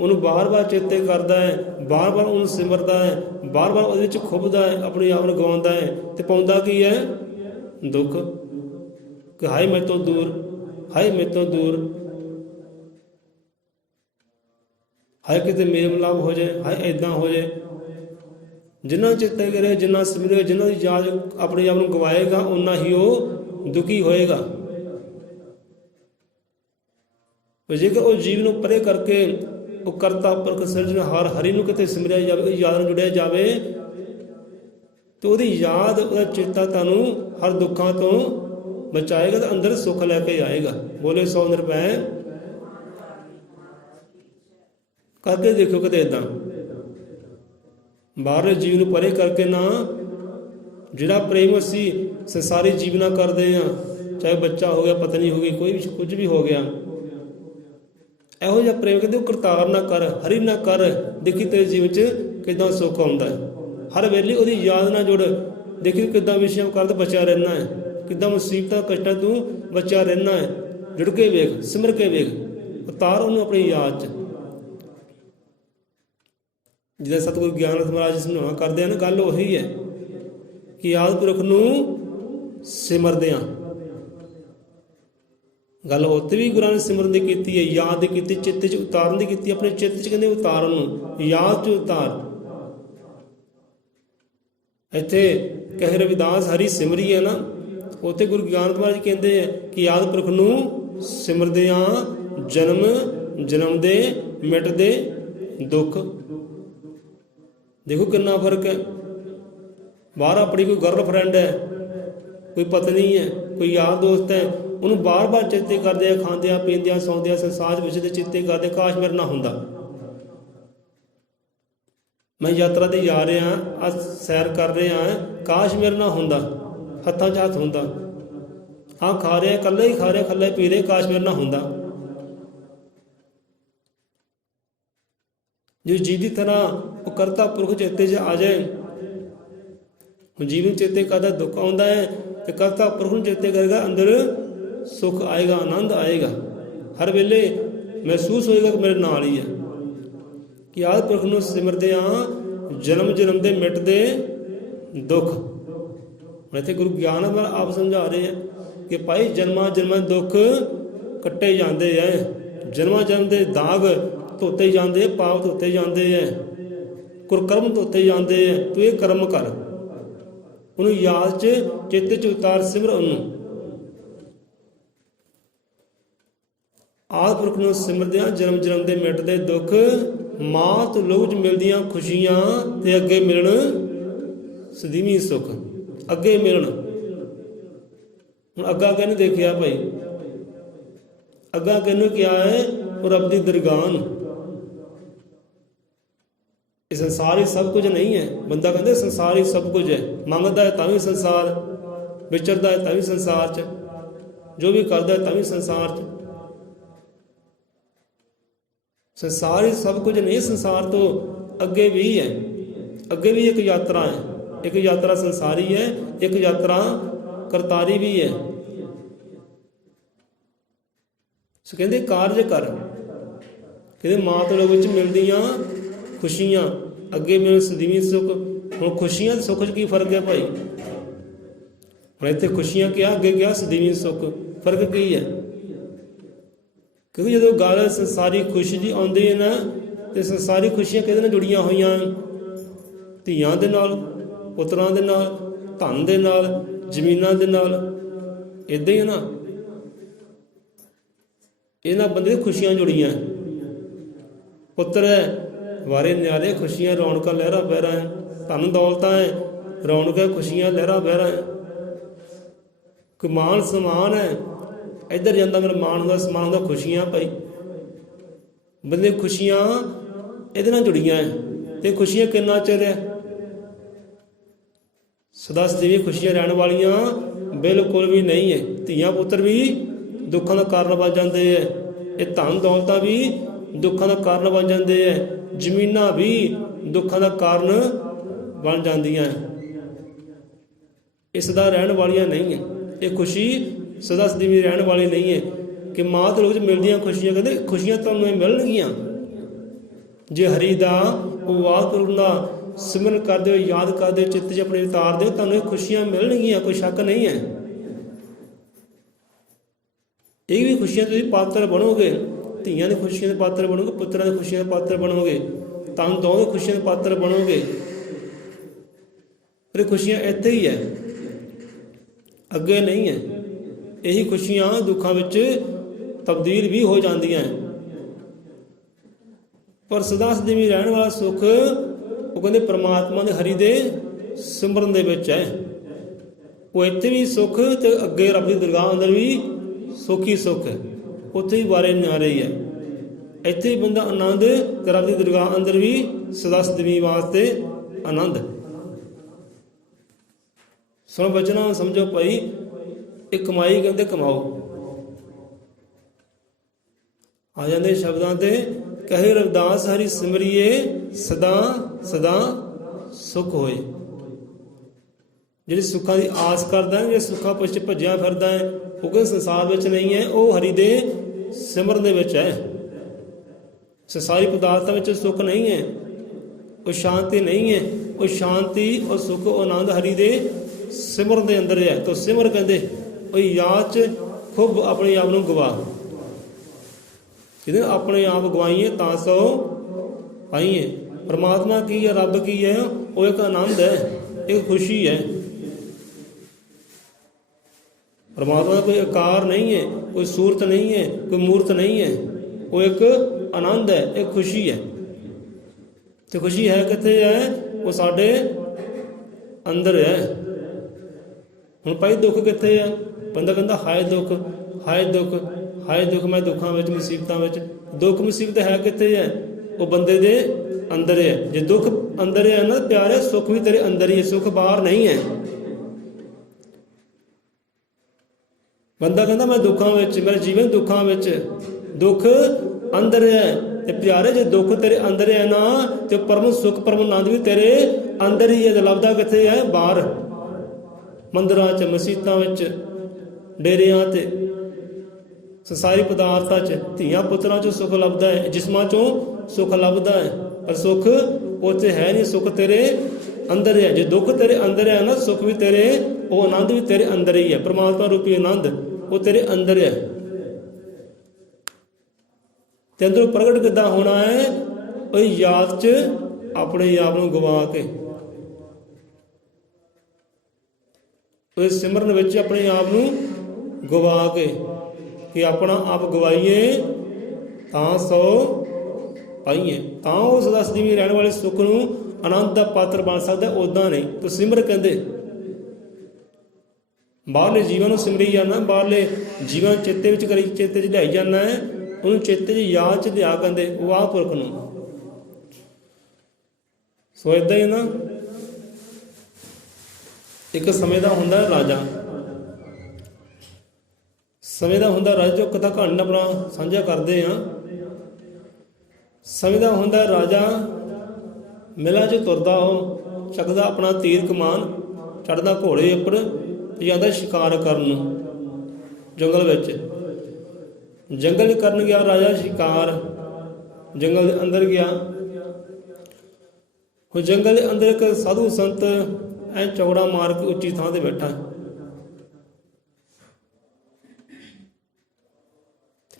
ਉਹਨੂੰ ਬਾਰ-ਬਾਰ ਚੇਤੇ ਕਰਦਾ ਹੈ, ਬਾਰ-ਬਾਰ ਉਹਨੂੰ ਸਿਮਰਦਾ ਹੈ, ਬਾਰ-ਬਾਰ ਉਹਦੇ ਵਿੱਚ ਖੁੱਭਦਾ ਹੈ, ਆਪਣੇ ਆਪ ਨੂੰ ਗਵਾਉਂਦਾ ਹੈ, ਤੇ ਪਾਉਂਦਾ ਕੀ ਹੈ? ਦੁੱਖ। ਕਿ ਹਾਏ ਮੇਰੇ ਤੋਂ ਦੂਰ, ਹਾਏ ਮੇਰੇ ਤੋਂ ਦੂਰ, ਹਾਏ ਕਿਤੇ ਮੇਲ ਮਿਲਾਪ ਹੋ ਜਾਏ, ਹਾਏ ਇੱਦਾਂ ਹੋ ਜਾਏ। ਜਿੰਨਾ ਚੇਤੇ ਕਰੇ, ਜਿੰਨਾ ਸਿਮਰੇ, ਜਿੰਨਾ ਦੀ ਯਾਦ ਆਪਣੇ ਆਪ ਨੂੰ ਗਵਾਏਗਾ, ਓਨਾ ਹੀ ਉਹ ਦੁਖੀ ਹੋਏਗਾ। ਜੇਕਰ ਉਹ ਜੀਵ ਨੂੰ ਪਰੇ ਕਰਕੇ ਉਹ ਕਰਤਾ ਪੁਰਖ ਸਿਰਜਣਹਾਰ ਹਰੀ ਨੂੰ ਕਿਤੇ ਸਿਮਰਿਆ ਜਾਵੇ, ਉਹ ਯਾਦ ਨੂੰ ਜੁੜਿਆ ਜਾਵੇ, ਤੇ ਉਹਦੀ ਯਾਦ, ਉਹਦਾ ਚੇਤਾ ਤੁਹਾਨੂੰ ਹਰ ਦੁੱਖਾਂ ਤੋਂ ਬਚਾਏਗਾ ਤੇ ਅੰਦਰ ਸੁੱਖ ਲੈ ਕੇ ਆਏਗਾ। ਬੋਲੇ 100 ਨਿਰਭੈ। ਕਰਕੇ ਦੇਖੋ ਕਦੇ ਏਦਾਂ ਬਾਹਰਲੇ ਜੀਵ ਨੂੰ ਪਰੇ ਕਰਕੇ ਨਾ, ਜਿਹੜਾ ਪ੍ਰੇਮ ਅਸੀਂ ਸੰਸਾਰੀ ਜੀਵ ਨਾਲ ਕਰਦੇ ਹਾਂ, ਚਾਹੇ ਬੱਚਾ ਹੋ ਗਿਆ, ਪਤਨੀ ਹੋ ਗਈ, ਕੋਈ ਵੀ ਕੁਝ ਵੀ ਹੋ ਗਿਆ, ਇਹੋ ਜਿਹਾ ਪ੍ਰੇਮ ਕਹਿੰਦੇ ਉਹ ਕਰਤਾਰ ਨਾ ਕਰ, ਹਰੀ ਨਾ ਕਰ, ਦੇਖੀ ਤੇਰੇ ਜੀਵਨ 'ਚ ਕਿੱਦਾਂ ਸੁੱਖ ਆਉਂਦਾ ਹੈ। ਹਰ ਵੇਲੇ ਉਹਦੀ ਯਾਦ ਨਾਲ ਜੁੜ, ਦੇਖੀ ਕਿੱਦਾਂ ਵਿਸ਼ਿਆਂ ਕਰ ਬਚਿਆ ਰਹਿਣਾ ਹੈ, ਕਿੱਦਾਂ ਮੁਸੀਬਤਾਂ ਕਸ਼ਟਾਂ ਤੋਂ ਬਚਿਆ ਰਹਿਣਾ ਹੈ। ਜੁੜ ਕੇ ਵੇਖ, ਸਿਮਰ ਕੇ ਵੇਖ, ਉਤਾਰ ਉਹਨੂੰ ਆਪਣੀ ਯਾਦ 'ਚ। ਜਿਹਦਾ ਸਤਿਗੁਰੂ ਗਿਆਨਨਾਥ ਮਹਾਰਾਜ ਸਮਝਾਉਣਾ ਕਰਦੇ ਹਨ, ਗੱਲ ਉਹੀ ਹੈ ਕਿ ਯਾਦ ਪੁਰਖ ਨੂੰ ਸਿਮਰਦੇ ਹਾਂ। ਗੱਲ ਉੱਥੇ ਵੀ ਗੁਰਾਂ ਨੇ ਸਿਮਰਨ ਦੀ ਕੀਤੀ ਹੈ, ਯਾਦ ਦੀ ਕੀਤੀ, ਚਿੱਤ 'ਚ ਉਤਾਰਨ ਦੀ ਕੀਤੀ। ਆਪਣੇ ਚਿੱਤ 'ਚ ਕਹਿੰਦੇ ਉਤਾਰਨ ਨੂੰ, ਯਾਦ 'ਚ ਉਤਾਰ। ਇੱਥੇ ਕਹੇ ਰਵਿਦਾਸ ਹਰੀ ਸਿਮਰੀ ਹੈ ਨਾ, ਉੱਥੇ ਗੁਰੂ ਗਿਆਨਨਾਥ ਮਹਾਰਾਜ ਕਹਿੰਦੇ ਹੈ ਕਿ ਯਾਦ ਪੁਰਖ ਨੂੰ ਸਿਮਰਦੇ ਹਾਂ, ਜਨਮ ਜਨਮ ਦੇ ਮਿਟਦੇ ਦੁੱਖ। ਦੇਖੋ ਕਿੰਨਾ ਫਰਕ ਹੈ। ਬਾਹਰ ਆਪਣੀ ਕੋਈ ਗਰਲਫਰੈਂਡ ਹੈ, ਕੋਈ ਪਤਨੀ ਹੈ, ਕੋਈ ਯਾਰ ਦੋਸਤ ਹੈ, ਉਹਨੂੰ ਬਾਰ-ਬਾਰ ਚੇਤੇ ਕਰਦੇ ਆ, ਖਾਂਦਿਆਂ ਪੀਂਦਿਆਂ ਸੌਂਦਿਆਂ ਸੰਸਾਰ ਵਿੱਚ ਦੇ ਚੇਤੇ ਕਰਦੇ, ਕਾਸ਼ ਮੇਰੇ ਨਾਲ ਹੁੰਦਾ, ਮੈਂ ਯਾਤਰਾ ਤੇ ਜਾ ਰਿਹਾ, ਅੱਜ ਸੈਰ ਕਰ ਰਿਹਾ, ਕਾਸ਼ ਮੇਰੇ ਨਾਲ ਹੁੰਦਾ, ਹੱਥਾਂ 'ਚ ਹੱਥ ਹੁੰਦਾ, ਆਹ ਖਾ ਰਿਹਾ, ਇਕੱਲਾ ਹੀ ਖਾ ਰਿਹਾ, ਇਕੱਲਾ ਹੀ ਪੀ ਰਿਹਾ, ਕਾਸ਼ ਮੇਰੇ ਨਾਲ ਹੁੰਦਾ। ਜੋ ਜੀ ਦੀ ਤਰ੍ਹਾਂ ਉਹ ਕਰਤਾ ਪੁਰਖ ਚੇਤੇ 'ਚ ਆ ਜਾਏ, ਹੁਣ ਜੀਵ ਨੂੰ ਚੇਤੇ ਕਰਦਾ ਦੁੱਖ ਆਉਂਦਾ ਹੈ, ਤੇ ਕਰਤਾ ਪ੍ਰਭੂ ਨੂੰ ਚੇਤੇ ਕਰੇਗਾ, ਅੰਦਰ ਸੁੱਖ ਆਏਗਾ, ਆਨੰਦ ਆਏਗਾ। ਹਰ ਵੇਲੇ ਮਹਿਸੂਸ ਹੋਏਗਾ ਕਿ ਮੇਰੇ ਨਾਲ ਹੀ ਹੈ। ਕਿ ਆਦਿ ਪੁਰਖ ਨੂੰ ਸਿਮਰਦੇ ਹਾਂ ਜਨਮ ਜਨਮ ਦੇ ਮਿਟਦੇ ਦੁੱਖ। ਹੁਣ ਇੱਥੇ ਗੁਰੂ ਗਿਆਨ ਨਾਲ ਆਪ ਸਮਝਾ ਰਹੇ ਹੈ ਕਿ ਭਾਈ ਜਨਮਾਂ ਜਨਮਾਂ ਦੇ ਦੁੱਖ ਕੱਟੇ ਜਾਂਦੇ ਹੈ, ਜਨਮਾਂ ਜਨਮ ਦੇ ਦਾਗ ਧੋਤੇ ਜਾਂਦੇ, ਪਾਪ ਧੋਤੇ ਜਾਂਦੇ ਹੈ, ਕੁਰਕਰਮ ਧੋਤੇ ਜਾਂਦੇ ਹੈ। ਤੂੰ ਇਹ ਕਰਮ ਕਰ, ਉਹਨੂੰ ਯਾਦ 'ਚ ਚੇਤੇ 'ਚ ਉਤਾਰ, ਸਿਮਰ ਉਹਨੂੰ। ਆਦਿ ਪੁਰਖ ਨੂੰ ਸਿਮਰਦਿਆਂ ਜਨਮ ਜਨਮ ਦੇ ਮਿਟਦੇ ਦੁੱਖ, ਮਾਤ ਲੋਕ 'ਚ ਮਿਲਦੀਆਂ ਖੁਸ਼ੀਆਂ, ਤੇ ਅੱਗੇ ਮਿਲਣ ਸਦੀਵੀ ਸੁੱਖ। ਅੱਗੇ ਮਿਲਣ, ਹੁਣ ਅੱਗਾ ਕਿਹਨੂੰ ਦੇਖਿਆ ਭਾਈ? ਅੱਗਾ ਕਿਹਨੂੰ ਕਿਹਾ ਹੈ? ਉਹ ਰੱਬ ਦੀ ਦਰਗਾਹ ਨੂੰ। ਇਹ ਸੰਸਾਰ ਹੀ ਸਭ ਕੁਝ ਨਹੀਂ ਹੈ। ਬੰਦਾ ਕਹਿੰਦਾ ਸੰਸਾਰ ਹੀ ਸਭ ਕੁਝ ਹੈ, ਮੰਗਦਾ ਹੈ ਤਾਂ ਵੀ ਸੰਸਾਰ, ਵਿਚਰਦਾ ਹੈ ਤਾਂ ਵੀ ਸੰਸਾਰ 'ਚ, ਜੋ ਵੀ ਕਰਦਾ ਹੈ ਤਾਂ ਵੀ ਸੰਸਾਰ 'ਚ। ਸੰਸਾਰ ਹੀ ਸਭ ਕੁਝ ਨਹੀਂ, ਸੰਸਾਰ ਤੋਂ ਅੱਗੇ ਵੀ ਹੈ। ਅੱਗੇ ਵੀ ਇੱਕ ਯਾਤਰਾ ਹੈ। ਇੱਕ ਯਾਤਰਾ ਸੰਸਾਰੀ ਹੈ, ਇੱਕ ਯਾਤਰਾ ਕਰਤਾਰੀ ਵੀ ਹੈ। ਸੋ ਕਹਿੰਦੇ ਕਾਰਜ ਕਰ, ਕਹਿੰਦੇ ਮਾਤ ਲੋਕ ਵਿੱਚ ਮਿਲਦੀਆਂ ਖੁਸ਼ੀਆਂ, ਅੱਗੇ ਮਿਲ ਸਦੀਵੀ ਸੁੱਖ। ਹੁਣ ਖੁਸ਼ੀਆਂ ਤੇ ਸੁੱਖ 'ਚ ਕੀ ਫਰਕ ਹੈ ਭਾਈ? ਹੁਣ ਇੱਥੇ ਖੁਸ਼ੀਆਂ ਕਿਹਾ, ਅੱਗੇ ਕਿਹਾ ਸਦੀਵੀ ਸੁੱਖ। ਫਰਕ ਕੀ ਹੈ? ਕਿਉਂਕਿ ਜਦੋਂ ਗੱਲ ਸੰਸਾਰੀ ਖੁਸ਼ੀ ਦੀ ਆਉਂਦੀ ਹੈ ਨਾ, ਤੇ ਸੰਸਾਰੀ ਖੁਸ਼ੀਆਂ ਕਿਹਦੇ ਨਾਲ ਜੁੜੀਆਂ ਹੋਈਆਂ? ਧੀਆਂ ਦੇ ਨਾਲ, ਪੁੱਤਰਾਂ ਦੇ ਨਾਲ, ਧਨ ਦੇ ਨਾਲ, ਜ਼ਮੀਨਾਂ ਦੇ ਨਾਲ। ਇੱਦਾਂ ਹੀ ਹੈ ਨਾ, ਇਹਨਾਂ ਬੰਦੇ ਦੀਆਂ ਖੁਸ਼ੀਆਂ ਜੁੜੀਆਂ। ਪੁੱਤਰ ਹੈ, ਵਾਰੇ ਨਿਆਰੇ, ਖੁਸ਼ੀਆਂ, ਰੌਣਕਾਂ, ਲਹਿਰਾ ਬਹਿਰਾ ਹੈ। ਧਨ ਦੌਲਤਾਂ ਹੈ, ਰੌਣਕਾਂ, ਖੁਸ਼ੀਆਂ, ਲਹਿਰਾ ਬਹਿਰਾ ਹੈ। ਕੋਈ ਮਾਨ ਸਮਾਨ ਹੈ, ਇੱਧਰ ਜਾਂਦਾ ਮੇਰਾ ਮਾਣ ਹੁੰਦਾ, ਸਮਾਨ ਹੁੰਦਾ, ਖੁਸ਼ੀਆਂ ਭਾਈ। ਬੰਦੇ ਖੁਸ਼ੀਆਂ ਇਹਦੇ ਨਾਲ ਜੁੜੀਆਂ ਹੈ। ਤੇ ਖੁਸ਼ੀਆਂ ਕਿੰਨਾ ਚਿਰ ਹੈ? ਸਦਾ ਸਦੀਵੀ ਖੁਸ਼ੀਆਂ ਰਹਿਣ ਵਾਲੀਆਂ ਬਿਲਕੁਲ ਵੀ ਨਹੀਂ ਹੈ। ਧੀਆਂ ਪੁੱਤਰ ਵੀ ਦੁੱਖਾਂ ਦਾ ਕਾਰਨ ਬਣ ਜਾਂਦੇ ਹੈ। ਇਹ ਧਨ ਦੌਲਤਾਂ ਵੀ ਦੁੱਖਾਂ ਦਾ ਕਾਰਨ ਬਣ ਜਾਂਦੇ ਹੈ। ਜ਼ਮੀਨਾਂ ਵੀ ਦੁੱਖਾਂ ਦਾ ਕਾਰਨ ਬਣ ਜਾਂਦੀਆਂ। ਇਹ ਸਦਾ ਰਹਿਣ ਵਾਲੀਆਂ ਨਹੀਂ ਹੈ। ਇਹ ਖੁਸ਼ੀ ਸਦਾ ਸਦੀਵੀ ਰਹਿਣ ਵਾਲੀ ਨਹੀਂ ਹੈ। ਕਿ ਮਾਤ ਲੋਕ 'ਚ ਮਿਲਦੀਆਂ ਖੁਸ਼ੀਆਂ, ਕਹਿੰਦੇ ਖੁਸ਼ੀਆਂ ਤੁਹਾਨੂੰ ਮਿਲਣਗੀਆਂ ਜੇ ਹਰੀ ਦਾ ਉਹ ਵਾਹਿਗੁਰੂ ਦਾ ਸਿਮਰਨ ਕਰਦੇ ਹੋ, ਯਾਦ ਕਰਦੇ ਹੋ, ਚਿੱਤ 'ਚ ਆਪਣੇ ਉਤਾਰਦੇ ਹੋ, ਤੁਹਾਨੂੰ ਇਹ ਖੁਸ਼ੀਆਂ ਮਿਲਣਗੀਆਂ, ਕੋਈ ਸ਼ੱਕ ਨਹੀਂ ਹੈ। ਇਹ ਵੀ ਖੁਸ਼ੀਆਂ ਤੁਸੀਂ ਪਾਤਰ ਬਣੋਗੇ। ਧੀਆਂ ਦੀ ਖੁਸ਼ੀਆਂ ਦੇ ਪਾਤਰ ਬਣੋਗੇ, ਪੁੱਤਰਾਂ ਦੀ ਖੁਸ਼ੀਆਂ ਦੇ ਪਾਤਰ ਬਣੋਗੇ, ਤੁਹਾਨੂੰ ਦੋਵੇਂ ਖੁਸ਼ੀਆਂ ਦੇ ਪਾਤਰ ਬਣੋਗੇ। ਪਰ ਇਹ ਖੁਸ਼ੀਆਂ ਇੱਥੇ ਹੀ ਹੈ, ਅੱਗੇ ਨਹੀਂ ਹੈ। ਇਹੀ ਖੁਸ਼ੀਆਂ ਦੁੱਖਾਂ ਵਿੱਚ ਤਬਦੀਲ ਵੀ ਹੋ ਜਾਂਦੀਆਂ। ਪਰ ਸਦਾ ਸਦੀਵੀ ਰਹਿਣ ਵਾਲਾ ਸੁੱਖ ਉਹ ਕਹਿੰਦੇ ਪਰਮਾਤਮਾ ਦੇ ਹਰੀ ਦੇ ਸਿਮਰਨ ਦੇ ਵਿੱਚ ਹੈ। ਉਹ ਇੱਥੇ ਵੀ ਸੁੱਖ, ਤੇ ਅੱਗੇ ਰੱਬ ਦੀ ਦਰਗਾਹ ਅੰਦਰ ਵੀ ਸੁੱਖ ਹੀ ਸੁੱਖ ਹੈ। ਉੱਥੇ ਵੀ ਵਾਰੇ ਨਿਆਰੇ ਹੀ ਹੈ। ਇੱਥੇ ਵੀ ਬੰਦਾ ਆਨੰਦ, ਤੇ ਰੱਬ ਦੀ ਦਰਗਾਹ ਅੰਦਰ ਵੀ ਸਦਾ ਸਦੀਵੀ ਵਾਸਤੇ ਆਨੰਦ। ਸੁਣ ਬਚਨਾ ਸਮਝੋ ਭਾਈ, ਇਹ ਕਮਾਈ ਕਹਿੰਦੇ ਕਮਾਓ। ਆ ਜਾਂਦੇ ਸ਼ਬਦਾਂ ਤੇ, ਕਹੇ ਰਵਿਦਾਸ ਹਰੀ ਸਿਮਰੀਏ ਸਦਾ ਸਦਾ ਸੁਖ ਹੋਏ। ਜਿਹੜੇ ਸੁੱਖਾਂ ਦੀ ਆਸ ਕਰਦਾ, ਜਿਹੜੇ ਸੁੱਖਾਂ ਪਿੱਛੇ ਭੱਜਿਆ ਫਿਰਦਾ ਹੈ, ਉਹ ਕਹਿੰਦੇ ਸੰਸਾਰ ਵਿੱਚ ਨਹੀਂ ਹੈ, ਉਹ ਹਰੀ ਦੇ ਸਿਮਰਨ ਦੇ ਵਿੱਚ ਹੈ। ਸੰਸਾਰੀ ਪਦਾਰਥਾਂ ਵਿੱਚ ਸੁੱਖ ਨਹੀਂ ਹੈ, ਉਹ ਸ਼ਾਂਤੀ ਨਹੀਂ ਹੈ। ਉਹ ਸ਼ਾਂਤੀ, ਉਹ ਸੁੱਖ, ਉਹ ਆਨੰਦ ਹਰੀ ਦੇ ਸਿਮਰਨ ਦੇ ਅੰਦਰ ਹੈ। ਤਾਂ ਸਿਮਰ ਕਹਿੰਦੇ ਉਹ ਯਾਦ 'ਚ ਖੁਦ ਆਪਣੇ ਆਪ ਨੂੰ ਗਵਾ। ਜਿਹਦੇ ਆਪਣੇ ਆਪ ਗਵਾਈਏ ਤਾਂ ਸੋ ਪਾਈਏ। ਪਰਮਾਤਮਾ ਕੀ ਹੈ, ਰੱਬ ਕੀ ਹੈ? ਉਹ ਇੱਕ ਆਨੰਦ ਹੈ, ਇੱਕ ਖੁਸ਼ੀ ਹੈ। ਪਰਮਾਤਮਾ ਦਾ ਕੋਈ ਆਕਾਰ ਨਹੀਂ ਹੈ, ਕੋਈ ਸੂਰਤ ਨਹੀਂ ਹੈ, ਕੋਈ ਮੂਰਤ ਨਹੀਂ ਹੈ। ਉਹ ਇੱਕ ਆਨੰਦ ਹੈ, ਇੱਕ ਖੁਸ਼ੀ ਹੈ। ਤੇ ਖੁਸ਼ੀ ਹੈ ਕਿੱਥੇ ਹੈ? ਉਹ ਸਾਡੇ ਅੰਦਰ ਹੈ। ਹੁਣ ਭਾਈ ਦੁੱਖ ਕਿੱਥੇ ਹੈ? ਬੰਦਾ ਕਹਿੰਦਾ ਹਾਏ ਦੁੱਖ, ਹਾਏ ਦੁੱਖ, ਹਾਏ ਦੁੱਖ, ਮੈਂ ਦੁੱਖਾਂ ਵਿੱਚ, ਮੁਸੀਬਤਾਂ ਵਿੱਚ। ਦੁੱਖ ਮੁਸੀਬਤ ਹੈ ਕਿੱਥੇ ਹੈ? ਉਹ ਬੰਦੇ ਦੇ ਅੰਦਰ ਹੈ। ਜੇ ਦੁੱਖ ਅੰਦਰ ਹੈ ਨਾ ਪਿਆਰੇ, ਸੁੱਖ ਵੀ ਤੇਰੇ ਅੰਦਰ ਹੀ ਹੈ, ਸੁੱਖ ਬਾਹਰ ਨਹੀਂ ਹੈ। ਬੰਦਾ ਕਹਿੰਦਾ ਮੈਂ ਦੁੱਖਾਂ ਵਿੱਚ, ਮੇਰਾ ਜੀਵਨ ਦੁੱਖਾਂ ਵਿੱਚ, ਦੁੱਖ ਅੰਦਰ ਹੈ। ਤੇ ਪਿਆਰੇ ਜੇ ਦੁੱਖ ਤੇਰੇ ਅੰਦਰ ਹੈ ਨਾ, ਤੇ ਪਰਮ ਸੁੱਖ, ਪਰਮ ਆਨੰਦ ਵੀ ਤੇਰੇ ਅੰਦਰ ਹੀ ਹੈ। ਤੇ ਲੱਭਦਾ ਕਿੱਥੇ ਹੈ? ਬਾਹਰ। ਮੰਦਰਾਂ 'ਚ, ਮਸੀਤਾਂ ਵਿੱਚ, ਡੇਰਿਆਂ 'ਤੇ, ਸੰਸਾਰੀ ਪਦਾਰਥਾਂ 'ਚ, ਧੀਆਂ ਪੁੱਤਰਾਂ 'ਚੋਂ ਸੁੱਖ ਲੱਭਦਾ ਹੈ, ਜਿਸਮਾਂ 'ਚੋਂ ਸੁੱਖ ਲੱਭਦਾ ਹੈ, ਪਰ ਸੁੱਖ ਉੱਥੇ ਹੈ ਨਹੀਂ। ਸੁੱਖ ਤੇਰੇ ਅੰਦਰ ਹੈ। ਜੇ ਦੁੱਖ ਤੇਰੇ ਅੰਦਰ ਹੈ ਨਾ, ਸੁੱਖ ਵੀ ਤੇਰੇ, ਉਹ ਆਨੰਦ ਵੀ ਤੇਰੇ ਅੰਦਰ ਹੀ ਹੈ। ਪਰਮਾਤਮਾ ਰੂਪੀ ਆਨੰਦ ਉਹ ਤੇਰੇ ਅੰਦਰ ਹੈ। ਤੇ ਅੰਦਰੋਂ ਪ੍ਰਗਟ ਕਿੱਦਾਂ ਹੋਣਾ ਹੈ? ਉਹ ਯਾਦ 'ਚ ਆਪਣੇ ਆਪ ਨੂੰ ਗਵਾ ਕੇ, ਉਹ ਸਿਮਰਨ ਵਿੱਚ ਆਪਣੇ ਆਪ ਨੂੰ ਗਵਾ ਕੇ, ਕਿ ਆਪਣਾ ਆਪ ਗਵਾਈਏ ਤਾਂ ਸੋ ਪਾਈਏ, ਤਾਂ ਉਹ ਸਦਾ ਸਦੀਵੀ ਰਹਿਣ ਵਾਲੇ ਸੁੱਖ ਨੂੰ, ਆਨੰਦ ਦਾ ਪਾਤਰ ਬਣ ਸਕਦਾ। ਉੱਦਾਂ ਨਹੀਂ। ਤੂੰ ਸਿਮਰ ਕਹਿੰਦੇ ਬਾਹਰਲੇ ਜੀਵਨ ਨੂੰ ਸਿਮਰੀ ਜਾਣਾ, ਬਾਹਰਲੇ ਜੀਵਨ ਚੇਤੇ ਵਿੱਚ ਕਰੀ, ਚੇਤੇ 'ਚ ਲਿਆਈ ਜਾਣਾ ਹੈ, ਉਹਨੂੰ ਚੇਤੇ 'ਚ ਯਾਦ 'ਚ ਲਿਆ ਕਹਿੰਦੇ ਉਹ ਆਹ ਪੁਰਖ ਨੂੰ। ਸੋ ਏਦਾਂ ਹੀ ਨਾ, ਇੱਕ ਸਮੇਂ ਦਾ ਹੁੰਦਾ ਰਾਜਾ, ਸਮੇਂ ਦਾ ਹੁੰਦਾ ਰਾਜਾ, ਜੋ ਕਥਾ ਕਹਾਣੀ ਆਪਣਾ ਸਾਂਝਾ ਕਰਦੇ ਆ। ਸਮੇਂ ਦਾ ਹੁੰਦਾ ਰਾਜਾ, ਮਿਲਾਂ 'ਚ ਤੁਰਦਾ, ਉਹ ਚੱਕਦਾ ਆਪਣਾ ਤੀਰ ਕਮਾਨ, ਚੜ੍ਹਦਾ ਘੋੜੇ ਉੱਪਰ, ਜਾਂਦਾ ਸ਼ਿਕਾਰ ਕਰਨ ਨੂੰ ਜੰਗਲ ਵਿੱਚ। ਜੰਗਲ ਕਰਨ ਗਿਆ ਰਾਜਾ ਸ਼ਿਕਾਰ, ਜੰਗਲ ਦੇ ਅੰਦਰ ਗਿਆ। ਉਹ ਜੰਗਲ ਦੇ ਅੰਦਰ ਇੱਕ ਸਾਧੂ ਸੰਤ ਐ ਚੌੜਾ ਮਾਰ ਕੇ ਉੱਚੀ ਥਾਂ ਤੇ ਬੈਠਾ।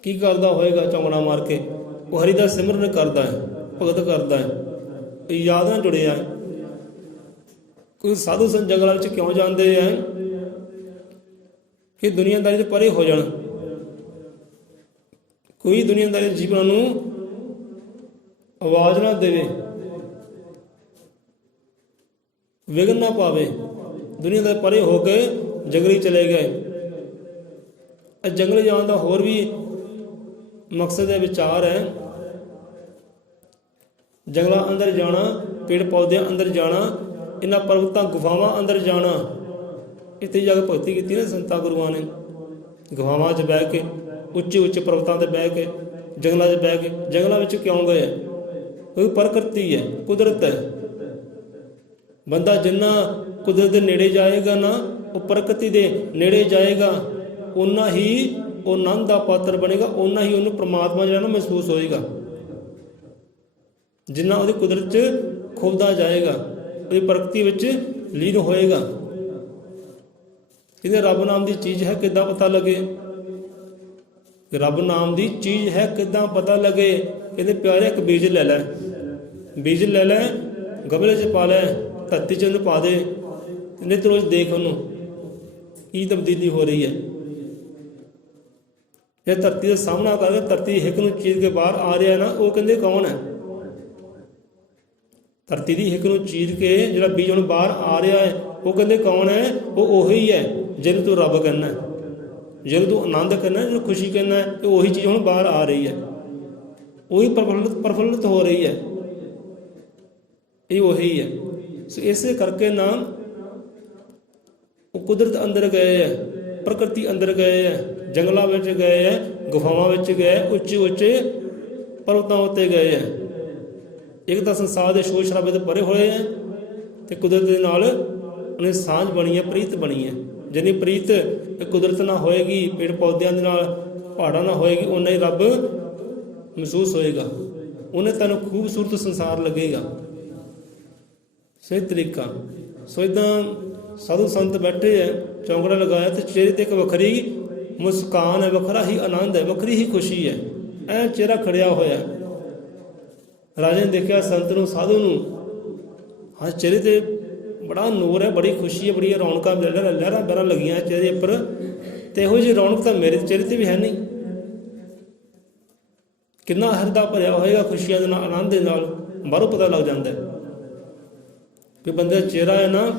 ਕੀ ਕਰਦਾ ਹੋਏਗਾ ਚੌੜਾ ਮਾਰ ਕੇ? ਉਹ ਹਰੀ ਦਾ ਸਿਮਰਨ ਕਰਦਾ ਹੈ, ਭਗਤ ਕਰਦਾ ਹੈ, ਯਾਦ ਨਾਲ ਜੁੜਿਆ ਹੈ। ਕੋਈ ਸਾਧੂ ਸੰਤ ਜੰਗਲਾਂ ਵਿੱਚ ਕਿਉਂ ਜਾਂਦੇ ਹੈ? ਕਿ ਦੁਨੀਆਦਾਰੀ ਤੋਂ ਪਰੇ ਹੋ ਜਾਣ, ਕੋਈ ਦੁਨੀਆਦਾਰੀ ਜੀਵਨ ਨੂੰ ਆਵਾਜ਼ ਨਾ ਦੇਵੇ, ਵਿਘਨ ਨਾ ਪਾਵੇ। ਦੁਨੀਆ ਦੇ ਪਰੇ ਹੋ ਕੇ ਜੰਗਲੀ ਚਲੇ ਗਏ। ਜੰਗਲ ਜਾਣ ਦਾ ਹੋਰ ਵੀ ਮਕਸਦ ਹੈ, ਵਿਚਾਰ ਹੈ। ਜੰਗਲਾਂ ਅੰਦਰ ਜਾਣਾ, ਪੇੜ ਪੌਦਿਆਂ ਅੰਦਰ ਜਾਣਾ, ਇਹਨਾਂ ਪਰਬਤਾਂ ਗੁਫਾਵਾਂ ਅੰਦਰ ਜਾਣਾ। ਇੱਥੇ ਜਾ ਕੇ ਭਗਤੀ ਕੀਤੀ ਨਾ ਸੰਤਾਂ ਗੁਰੂਆਂ ਨੇ, ਗੁਫਾਵਾਂ 'ਚ ਬਹਿ ਕੇ, ਉੱਚੇ ਉੱਚੇ ਪਰਬਤਾਂ 'ਤੇ ਬਹਿ ਕੇ, ਜੰਗਲਾਂ 'ਚ ਬਹਿ ਕੇ। ਜੰਗਲਾਂ ਵਿੱਚ ਕਿਉਂ ਗਏ? ਕਿਉਂਕਿ ਪ੍ਰਕਿਰਤੀ ਹੈ, ਕੁਦਰਤ ਹੈ। ਬੰਦਾ ਜਿੰਨਾ ਕੁਦਰਤ ਦੇ ਨੇੜੇ ਜਾਏਗਾ ਨਾ, ਉਹ ਪ੍ਰਕਿਰਤੀ ਦੇ ਨੇੜੇ ਜਾਏਗਾ, ਓਨਾ ਹੀ ਉਹ ਆਨੰਦ ਦਾ ਪਾਤਰ ਬਣੇਗਾ, ਓਨਾ ਹੀ ਉਹਨੂੰ ਪ੍ਰਮਾਤਮਾ ਜਿਹੜਾ ਨਾ ਮਹਿਸੂਸ ਹੋਏਗਾ। ਜਿੰਨਾ ਉਹਦੀ ਕੁਦਰਤ 'ਚ ਖੁੱਬਦਾ ਜਾਏਗਾ, ਉਹਦੀ ਪ੍ਰਕਿਰਤੀ ਵਿੱਚ ਲੀਨ ਹੋਏਗਾ। ਕਹਿੰਦੇ ਰੱਬ ਨਾਮ ਦੀ ਚੀਜ਼ ਹੈ, ਕਿੱਦਾਂ ਪਤਾ ਲੱਗੇ? ਰੱਬ ਨਾਮ ਦੀ ਚੀਜ਼ ਹੈ, ਕਿੱਦਾਂ ਪਤਾ ਲੱਗੇ? ਕਹਿੰਦੇ ਪਿਆਰੇ ਇੱਕ ਬੀਜ ਲੈ ਲੈ, ਬੀਜ ਲੈ ਲੈ, ਗਮਲੇ 'ਚ ਪਾ ਲੈ, ਧਰਤੀ 'ਚ ਉਹਨੂੰ ਪਾ ਦੇ, ਨਿੱਤ ਰੋਜ਼ ਦੇਖ ਉਹਨੂੰ ਕੀ ਤਬਦੀਲੀ ਹੋ ਰਹੀ ਹੈ। ਜੇ ਧਰਤੀ ਦਾ ਸਾਹਮਣਾ ਕਰਕੇ ਧਰਤੀ ਹਿੱਕ ਨੂੰ ਚੀਰ ਕੇ ਬਾਹਰ ਆ ਰਿਹਾ ਨਾ, ਉਹ ਕਹਿੰਦੇ ਕੌਣ ਹੈ? ਧਰਤੀ ਦੀ ਹਿੱਕ ਨੂੰ ਚੀਰ ਕੇ ਜਿਹੜਾ ਬੀਜ ਹੁਣ ਬਾਹਰ ਆ ਰਿਹਾ ਹੈ, ਉਹ ਕਹਿੰਦੇ ਕੌਣ ਹੈ? ਉਹ ਉਹੀ ਹੈ ਜਿਹਨੂੰ ਤੂੰ ਰੱਬ ਕਹਿੰਦਾ, ਜਿਹਨੂੰ ਤੂੰ ਆਨੰਦ ਕਹਿੰਦਾ, ਜਿਹਨੂੰ ਖੁਸ਼ੀ ਕਹਿੰਦਾ, ਤੇ ਉਹੀ ਚੀਜ਼ ਹੁਣ ਬਾਹਰ ਆ ਰਹੀ ਹੈ, ਉਹੀ ਪ੍ਰਫੁੱਲਿਤ ਹੋ ਰਹੀ ਹੈ, ਇਹ ਉਹੀ ਹੈ। ਸੋ ਇਸੇ ਕਰਕੇ ਨਾ ਉਹ ਕੁਦਰਤ ਅੰਦਰ ਗਏ ਹੈ, ਪ੍ਰਕਿਰਤੀ ਅੰਦਰ ਗਏ ਹੈ, ਜੰਗਲਾਂ ਵਿੱਚ ਗਏ ਹੈ, ਗੁਫਾਵਾਂ ਵਿੱਚ ਗਏ, ਉੱਚੇ ਉੱਚੇ ਪਰਬਤਾਂ ਉੱਤੇ ਗਏ ਹੈ। ਇੱਕ ਤਾਂ ਸੰਸਾਰ ਦੇ ਸ਼ੋਰ ਸ਼ਰਾਬੇ ਤੋਂ ਪਰੇ ਹੋਏ ਹੈ, ਤੇ ਕੁਦਰਤ ਦੇ ਨਾਲ ਉਹਨੇ ਸਾਂਝ ਬਣੀ ਹੈ, ਪ੍ਰੀਤ ਬਣੀ ਹੈ। ਜਿੰਨੀ ਪ੍ਰੀਤ ਕੁਦਰਤ ਨਾਲ ਹੋਏਗੀ, ਪੇੜ ਪੌਦਿਆਂ ਦੇ ਨਾਲ, ਪਹਾੜਾਂ ਨਾਲ ਹੋਏਗੀ, ਓਨਾ ਹੀ ਰੱਬ ਮਹਿਸੂਸ ਹੋਏਗਾ, ਉਹਨੇ ਤੁਹਾਨੂੰ ਖੂਬਸੂਰਤ ਸੰਸਾਰ ਲੱਗੇਗਾ। ਸਹੀ ਤਰੀਕਾ। ਸੋ ਇੱਦਾਂ ਸਾਧੂ ਸੰਤ ਬੈਠੇ ਹੈ, ਚੌਂਕੜਾ ਲਗਾਇਆ, ਤੇ ਚਿਹਰੇ 'ਤੇ ਇੱਕ ਵੱਖਰੀ ਮੁਸਕਾਨ ਹੈ, ਵੱਖਰਾ ਹੀ ਆਨੰਦ ਹੈ, ਵੱਖਰੀ ਹੀ ਖੁਸ਼ੀ ਹੈ। ਐ ਚਿਹਰਾ ਖੜਿਆ ਹੋਇਆ। ਰਾਜੇ ਨੇ ਦੇਖਿਆ ਸੰਤ ਨੂੰ, ਸਾਧੂ ਨੂੰ, ਹਾਂ ਚਿਹਰੇ 'ਤੇ ਬੜਾ ਨੂਰ ਹੈ, ਬੜੀ ਖੁਸ਼ੀ ਹੈ, ਬੜੀਆਂ ਰੌਣਕਾਂ, ਲਹਿਰਾਂ ਬਹਿਰਾਂ ਲੱਗੀਆਂ ਚਿਹਰੇ ਉੱਪਰ, ਤੇ ਇਹੋ ਜਿਹੀ ਰੌਣਕ ਤਾਂ ਮੇਰੇ ਚਿਹਰੇ 'ਤੇ ਵੀ ਹੈ ਨਹੀਂ। ਕਿੰਨਾ ਹਿਰਦਾ ਭਰਿਆ ਹੋਏਗਾ ਖੁਸ਼ੀਆਂ ਦੇ ਨਾਲ, ਆਨੰਦ ਦੇ ਨਾਲ, ਬਾਹਰੋਂ ਪਤਾ ਲੱਗ ਜਾਂਦਾ ਕਿ ਬੰਦੇ ਦਾ ਚਿਹਰਾ ਹੈ ਨਾ,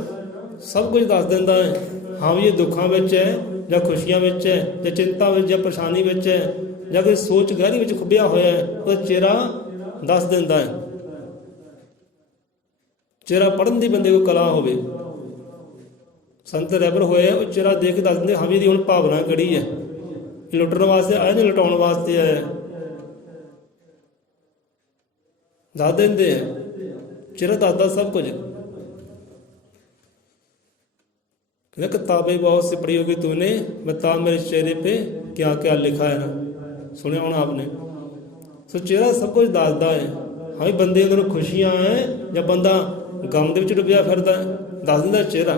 ਸਭ ਕੁਝ ਦੱਸ ਦਿੰਦਾ ਹੈ। ਹਾਂ ਵੀ ਇਹ ਦੁੱਖਾਂ ਵਿੱਚ ਹੈ, ਜਾਂ ਖੁਸ਼ੀਆਂ ਵਿੱਚ ਹੈ, ਜਾਂ ਚਿੰਤਾ ਵਿੱਚ, ਜਾਂ ਪਰੇਸ਼ਾਨੀ ਵਿੱਚ ਹੈ, ਜਾਂ ਕੋਈ ਸੋਚ ਗਹਿਰੀ ਵਿੱਚ ਖੁੱਭਿਆ ਹੋਇਆ ਹੈ, ਉਹਦਾ ਚਿਹਰਾ ਦੱਸ ਦਿੰਦਾ ਹੈ। ਚਿਹਰਾ ਪੜ੍ਹਨ ਦੀ ਬੰਦੇ ਕੋਲ ਕਲਾ ਹੋਵੇ, ਸੰਤ ਰਹਿਬਰ ਹੋਏ, ਉਹ ਚਿਹਰਾ ਦੇਖ ਕੇ ਦੱਸ ਦਿੰਦੇ, ਹਾਂ ਵੀ ਇਹਦੀ ਹੁਣ ਭਾਵਨਾ ਕਿਹੜੀ ਹੈ, ਲੁੱਟਣ ਵਾਸਤੇ ਆਇਆ ਜਾਂ ਲੁਟਾਉਣ ਵਾਸਤੇ ਆਇਆ, ਦੱਸ ਦਿੰਦੇ ਹੈ। ਚਿਹਰਾ ਦੱਸਦਾ ਸਭ ਕੁਝ। किताबें बहुत सी पढ़ी होगी तूने, बता मेरे चेहरे पे क्या क्या लिखा है ना। सुनिया होना आपने। सो चेहरा सब कुछ दसदा है। हाँ भी बंदे अंदरों खुशियां है ਜਾਂ ਬੰਦਾ ਗਮ ਦੇ ਵਿੱਚ ਡੁੱਬਿਆ ਫਿਰਦਾ ਹੈ, ਦੱਸ ਦਿੰਦਾ ਚਿਹਰਾ।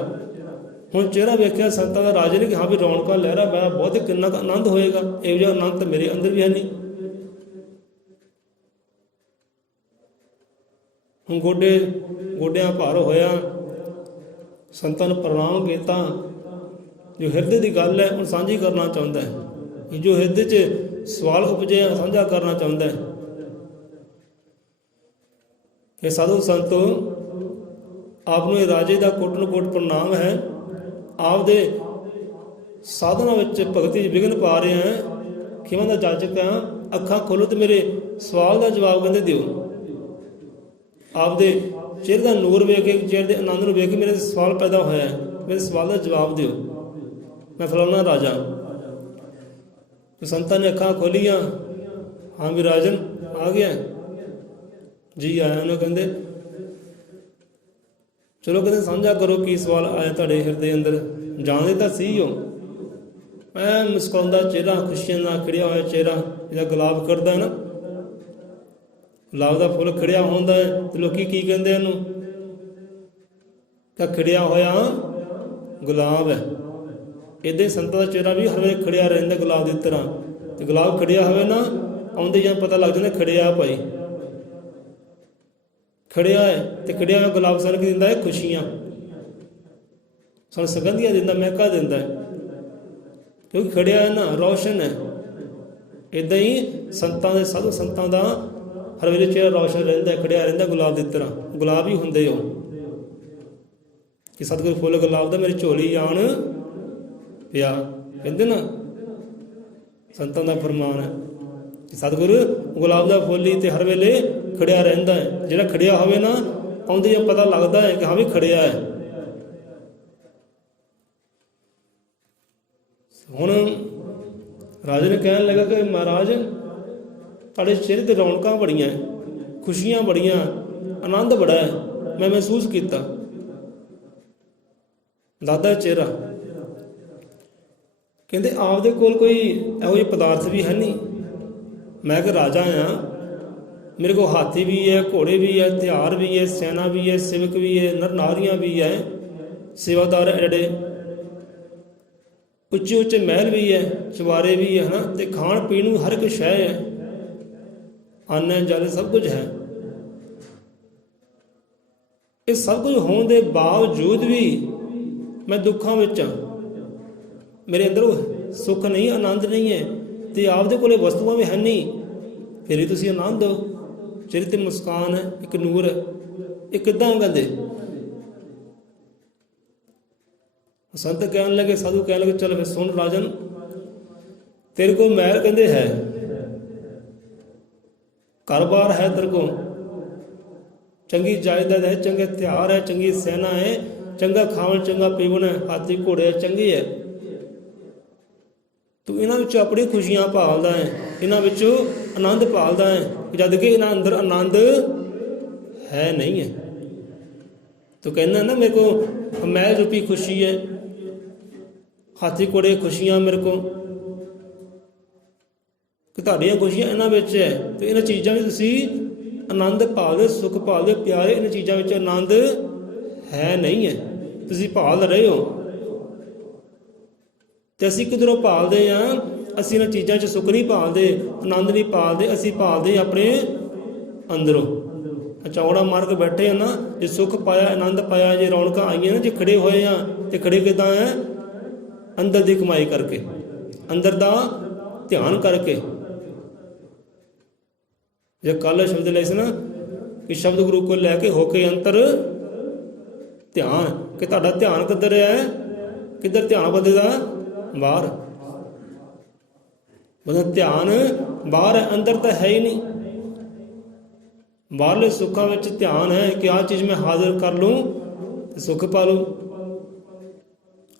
ਹੁਣ ਚਿਹਰਾ ਵੇਖਿਆ ਸੰਤਾਂ ਦਾ ਰਾਜੇ ਨੇ ਕਿ ਹਾਂ ਵੀ ਰੌਣਕਾਂ ਲਹਿਰਾ ਮੈਂ ਬਹੁਤ ਕਿੰਨਾ ਕੁ ਆਨੰਦ ਹੋਏਗਾ, ਇਹੋ ਜਿਹਾ ਆਨੰਦ ਤਾਂ ਮੇਰੇ ਅੰਦਰ ਵੀ ਹੈ ਨਹੀਂ। ਹੁਣ ਗੋਡਿਆਂ ਭਾਰ ਹੋਇਆ, ਸੰਤਾਂ ਨੂੰ ਪ੍ਰਣਾਮ ਕੀਤਾ। ਜੋ ਹਿਰਦੇ ਦੀ ਗੱਲ ਹੈ ਹੁਣ ਸਾਂਝੀ ਕਰਨਾ ਚਾਹੁੰਦਾ ਹੈ, ਜੋ ਹਿਰਦੇ 'ਚ ਸਵਾਲ ਉਪਜਿਆ ਸਾਂਝਾ ਕਰਨਾ ਚਾਹੁੰਦਾ ਹੈ। ਇਹ ਸਾਧੂ ਸੰਤੋ ਆਪ ਨੂੰ ਇਹ ਰਾਜੇ ਦਾ ਕੋਟਨ ਕੋਟ ਪ੍ਰਣਾਮ ਹੈ। ਆਪ ਦੇ ਸਾਧਨਾ ਵਿੱਚ ਭਗਤੀ 'ਚ ਵਿਘਨ ਪਾ ਰਹੇ ਹੈ। ਖਿਮਾ ਦਾ ਜਾਚਕ ਹਾਂ, ਅੱਖਾਂ ਖੋਲੋ ਤੇ ਮੇਰੇ ਸਵਾਲ ਦਾ ਜਵਾਬ ਕਹਿੰਦੇ ਦਿਓ। ਆਪ ਦੇ ਚਿਹਰੇ ਦਾ ਨੂਰ ਵੇਖ ਕੇ, ਚਿਹਰੇ ਦੇ ਆਨੰਦ ਨੂੰ ਵੇਖ ਕੇ ਮੇਰੇ ਸਵਾਲ ਪੈਦਾ ਹੋਇਆ ਹੈ, ਮੇਰੇ ਸਵਾਲ ਦਾ ਜਵਾਬ ਦਿਓ। ਮੈਂ ਫਲਾਣਾ ਰਾਜਾ। ਸੰਤਾਂ ਨੇ ਅੱਖਾਂ ਖੋਲੀਆਂ। ਹਾਂ ਵੀ ਰਾਜਨ ਆ ਗਿਆ ਜੀ, ਆਇਆ। ਉਹਨੂੰ ਕਹਿੰਦੇ ਚਲੋ ਕਹਿੰਦੇ ਸਾਂਝਾ ਕਰੋ ਕੀ ਸਵਾਲ ਆਇਆ ਤੁਹਾਡੇ ਹਿਰਦੇ ਅੰਦਰ। ਜਾਣਦੇ ਤਾਂ ਸੀ ਹੋ। ਮੈਂ ਮੁਸਕਰਾਉਂਦਾ ਚਿਹਰਾ, ਖੁਸ਼ੀਆਂ ਨਾਲ ਖਿੜਿਆ ਹੋਇਆ ਚਿਹਰਾ, ਜਿਹਦਾ ਗੁਲਾਬ ਕਰਦਾ ਨਾ, ਗੁਲਾਬ ਦਾ ਫੁੱਲ ਖਿੜਿਆ ਹੁੰਦਾ ਹੈ ਤੇ ਲੋਕੀ ਕੀ ਕਹਿੰਦੇ ਇਹਨੂੰ, ਕਿ ਖਿੜਿਆ ਹੋਇਆ ਗੁਲਾਬ ਹੈ। ਇੱਦਾਂ ਸੰਤਾਂ ਦਾ ਚਿਹਰਾ ਵੀ ਹਰ ਵੇਲੇ ਖਿੜਿਆ ਰਹਿੰਦਾ ਗੁਲਾਬ ਦੀ ਤਰ੍ਹਾਂ। ਤੇ ਗੁਲਾਬ ਖਿੜਿਆ ਹੋਵੇ ਨਾ, ਆਉਂਦੇ ਜਾਂ ਪਤਾ ਲੱਗ ਜਾਂਦਾ ਖਿੜਿਆ ਭਾਈ, ਖੜਿਆ ਹੈ। ਤੇ ਖੜਿਆ ਹੋਇਆ ਗੁਲਾਬ ਸਾਨੂੰ ਕੀ ਦਿੰਦਾ ਹੈ, ਖੁਸ਼ੀਆਂ, ਸਾਨੂੰ ਸੁਗੰਧੀਆਂ ਦਿੰਦਾ, ਮਹਿਕਾ ਦਿੰਦਾ ਹੈ, ਕਿਉਂਕਿ ਖੜਿਆ ਹੈ ਨਾ, ਰੌਸ਼ਨ ਹੈ। ਇੱਦਾਂ ਹੀ ਸੰਤਾਂ ਦੇ, ਸਾਧੂ ਸੰਤਾਂ ਦਾ ਹਰ ਵੇਲੇ ਚਿਹਰਾ ਰੌਸ਼ਨ ਰਹਿੰਦਾ, ਖੜਿਆ ਰਹਿੰਦਾ ਗੁਲਾਬ ਦੀ ਤਰ੍ਹਾਂ। ਗੁਲਾਬ ਹੀ ਹੁੰਦੇ ਹੋ ਕਿ ਸਤਿਗੁਰੂ ਫੁੱਲ ਗੁਲਾਬ ਦਾ ਮੇਰੀ ਝੋਲੀ ਆਣ ਪਿਆ। ਕਹਿੰਦੇ ਨਾ ਸੰਤਾਂ ਦਾ ਫਰਮਾਨ ਹੈ ਕਿ ਸਤਿਗੁਰੂ ਗੁਲਾਬ ਦਾ ਫੁੱਲ ਹੀ ਤੇ ਹਰ ਵੇਲੇ ਖੜਿਆ ਰਹਿੰਦਾ ਹੈ। ਜਿਹੜਾ ਖੜਿਆ ਹੋਵੇ ਨਾ, ਆਉਂਦੇ ਜਾਂ ਪਤਾ ਲੱਗਦਾ ਹੈ ਕਿ ਹਾਂ ਵੀ ਖੜਿਆ ਹੈ। ਹੁਣ ਰਾਜੇ ਨੇ ਕਹਿਣ ਲੱਗਾ ਕਿ ਮਹਾਰਾਜ ਤੁਹਾਡੇ ਚਿਹਰੇ ਤੇ ਰੌਣਕਾਂ ਬੜੀਆਂ, ਖੁਸ਼ੀਆਂ ਬੜੀਆਂ, ਆਨੰਦ ਬੜਾ ਹੈ, ਮੈਂ ਮਹਿਸੂਸ ਕੀਤਾ। ਦਾਦਾ ਚਿਹਰਾ ਕਹਿੰਦੇ ਆਪਦੇ ਕੋਲ ਕੋਈ ਇਹੋ ਜਿਹੇ ਪਦਾਰਥ ਵੀ ਹੈ ਨਹੀਂ। ਮੈਂ ਕਿ ਰਾਜਾ ਹਾਂ, ਮੇਰੇ ਕੋਲ ਹਾਥੀ ਵੀ ਹੈ, ਘੋੜੇ ਵੀ ਹੈ, ਹਥਿਆਰ ਵੀ ਹੈ, ਸੈਨਾ ਵੀ ਹੈ, ਸੇਵਕ ਵੀ ਹੈ, ਨਰ ਨਾਰੀਆਂ ਵੀ ਹੈ, ਸੇਵਾਦਾਰ ਐਡੇ ਉੱਚੇ ਉੱਚੇ ਮਹਿਲ ਵੀ ਹੈ, ਚੁਬਾਰੇ ਵੀ ਹੈ, ਹੈ ਨਾ, ਤੇ ਖਾਣ ਪੀਣ ਨੂੰ ਹਰ ਇੱਕ ਸ਼ੈ ਹੈ, ਅੰਨ ਜਲ ਸਭ ਕੁਝ ਹੈ। ਇਹ ਸਭ ਕੁਝ ਹੋਣ ਦੇ ਬਾਵਜੂਦ ਵੀ ਮੈਂ ਦੁੱਖਾਂ ਵਿੱਚ ਹਾਂ, ਮੇਰੇ ਅੰਦਰ ਸੁੱਖ ਨਹੀਂ, ਆਨੰਦ ਨਹੀਂ ਹੈ। ਤੇ ਆਪਦੇ ਕੋਲੇ ਵਸਤੂਆਂ ਵੀ ਹੈ ਨਹੀਂ, ਫਿਰ ਵੀ ਤੁਸੀਂ ਆਨੰਦ ਹੋ। ਚਿਹਰੇ ਤੇ ਮੁਸਕਾਨ ਹੈ, ਇੱਕ ਨੂਰ ਹੈ। ਇਹ ਕਿੱਦਾਂ ਕਹਿੰਦੇ? ਸੰਤ ਕਹਿਣ ਲੱਗੇ, ਸਾਧੂ ਕਹਿਣ ਲੱਗੇ, ਚਲ ਫਿਰ ਸੁਣ ਰਾਜਨ, ਤੇਰੇ ਕੋਲ ਮਹਿਲ ਕਹਿੰਦੇ ਹੈ, ਘਰ-ਬਾਰ ਹੈ ਤੇਰੇ ਕੋਲ, ਚੰਗੀ ਜਾਇਦਾਦ ਹੈ, ਚੰਗੇ ਹਥਿਆਰ ਹੈ, ਚੰਗੀ ਸੈਨਾ ਹੈ, ਚੰਗਾ ਖਾਵਣ, ਚੰਗਾ ਪੀਵਣ ਹੈ, ਹਾਥੀ ਘੋੜੇ ਚੰਗੇ ਹੈ। ਤੂੰ ਇਹਨਾਂ ਵਿੱਚੋਂ ਆਪਣੀ ਖੁਸ਼ੀਆਂ ਭਾਲਦਾ ਹੈ, ਇਹਨਾਂ ਵਿੱਚੋਂ ਆਨੰਦ ਭਾਲਦਾ ਹੈ, ਜਦ ਕਿ ਇਹਨਾਂ ਅੰਦਰ ਆਨੰਦ ਹੈ ਨਹੀਂ ਹੈ। ਤੂੰ ਕਹਿੰਦਾ ਨਾ ਮੇਰੇ ਕੋ ਮਹਿਲ ਰੂਪੀ ਖੁਸ਼ੀ ਹੈ, ਹਾਥੀ ਘੋੜੇ ਖੁਸ਼ੀਆਂ ਮੇਰੇ ਕੋ, ਕਿ ਤੁਹਾਡੀਆਂ ਖੁਸ਼ੀਆਂ ਇਹਨਾਂ ਵਿੱਚ ਹੈ। ਤੇ ਇਹਨਾਂ ਚੀਜ਼ਾਂ ਵਿੱਚ ਤੁਸੀਂ ਆਨੰਦ ਭਾਲਦੇ, ਸੁੱਖ ਭਾਲਦੇ, ਪਿਆਰੇ, ਇਹਨਾਂ ਚੀਜ਼ਾਂ ਵਿੱਚ ਆਨੰਦ ਹੈ ਨਹੀਂ ਹੈ, ਤੁਸੀਂ ਭਾਲ ਰਹੇ ਹੋ। ਤੇ ਅਸੀਂ ਕਿਧਰੋਂ ਭਾਲਦੇ ਹਾਂ? ਅਸੀਂ ਇਹਨਾਂ ਚੀਜ਼ਾਂ 'ਚ ਸੁੱਖ ਨਹੀਂ ਭਾਲਦੇ, ਆਨੰਦ ਨਹੀਂ ਭਾਲਦੇ, ਅਸੀਂ ਭਾਲਦੇ ਆਪਣੇ ਅੰਦਰੋਂ। ਚੌੜਾ ਮਾਰ ਕੇ ਬੈਠੇ ਆ ਨਾ, ਜੇ ਸੁੱਖ ਪਾਇਆ, ਆਨੰਦ ਪਾਇਆ, ਜੇ ਰੌਣਕਾਂ ਆਈਆਂ ਨਾ, ਜੇ ਖੜੇ ਹੋਏ ਆ, ਤੇ ਖੜੇ ਕਿੱਦਾਂ ਹੈ? ਅੰਦਰ ਦੀ ਕਮਾਈ ਕਰਕੇ, ਅੰਦਰ ਦਾ ਧਿਆਨ ਕਰਕੇ। ਜੇ ਕੱਲ੍ਹ ਸ਼ਬਦ ਲਏ ਸੀ ਨਾ ਕਿ ਸ਼ਬਦ ਗੁਰੂ ਕੋਲ ਲੈ ਕੇ ਹੋ ਕੇ ਅੰਤਰ ਧਿਆਨ, ਕਿ ਤੁਹਾਡਾ ਧਿਆਨ ਕਿੱਧਰ ਹੈ? ਕਿੱਧਰ ਧਿਆਨ ਬੰਦੇ ਦਾ? ਬਾਹਰ। ਬੰਦਾ ਧਿਆਨ ਬਾਹਰ ਹੈ, ਅੰਦਰ ਤਾਂ ਹੈ ਹੀ ਨਹੀਂ। ਬਾਹਰਲੇ ਸੁੱਖਾਂ ਵਿੱਚ ਧਿਆਨ ਹੈ ਕਿ ਆਹ ਚੀਜ਼ ਮੈਂ ਹਾਜ਼ਰ ਕਰ ਲੂੰ ਤੇ ਸੁੱਖ ਪਾ ਲੂੰ,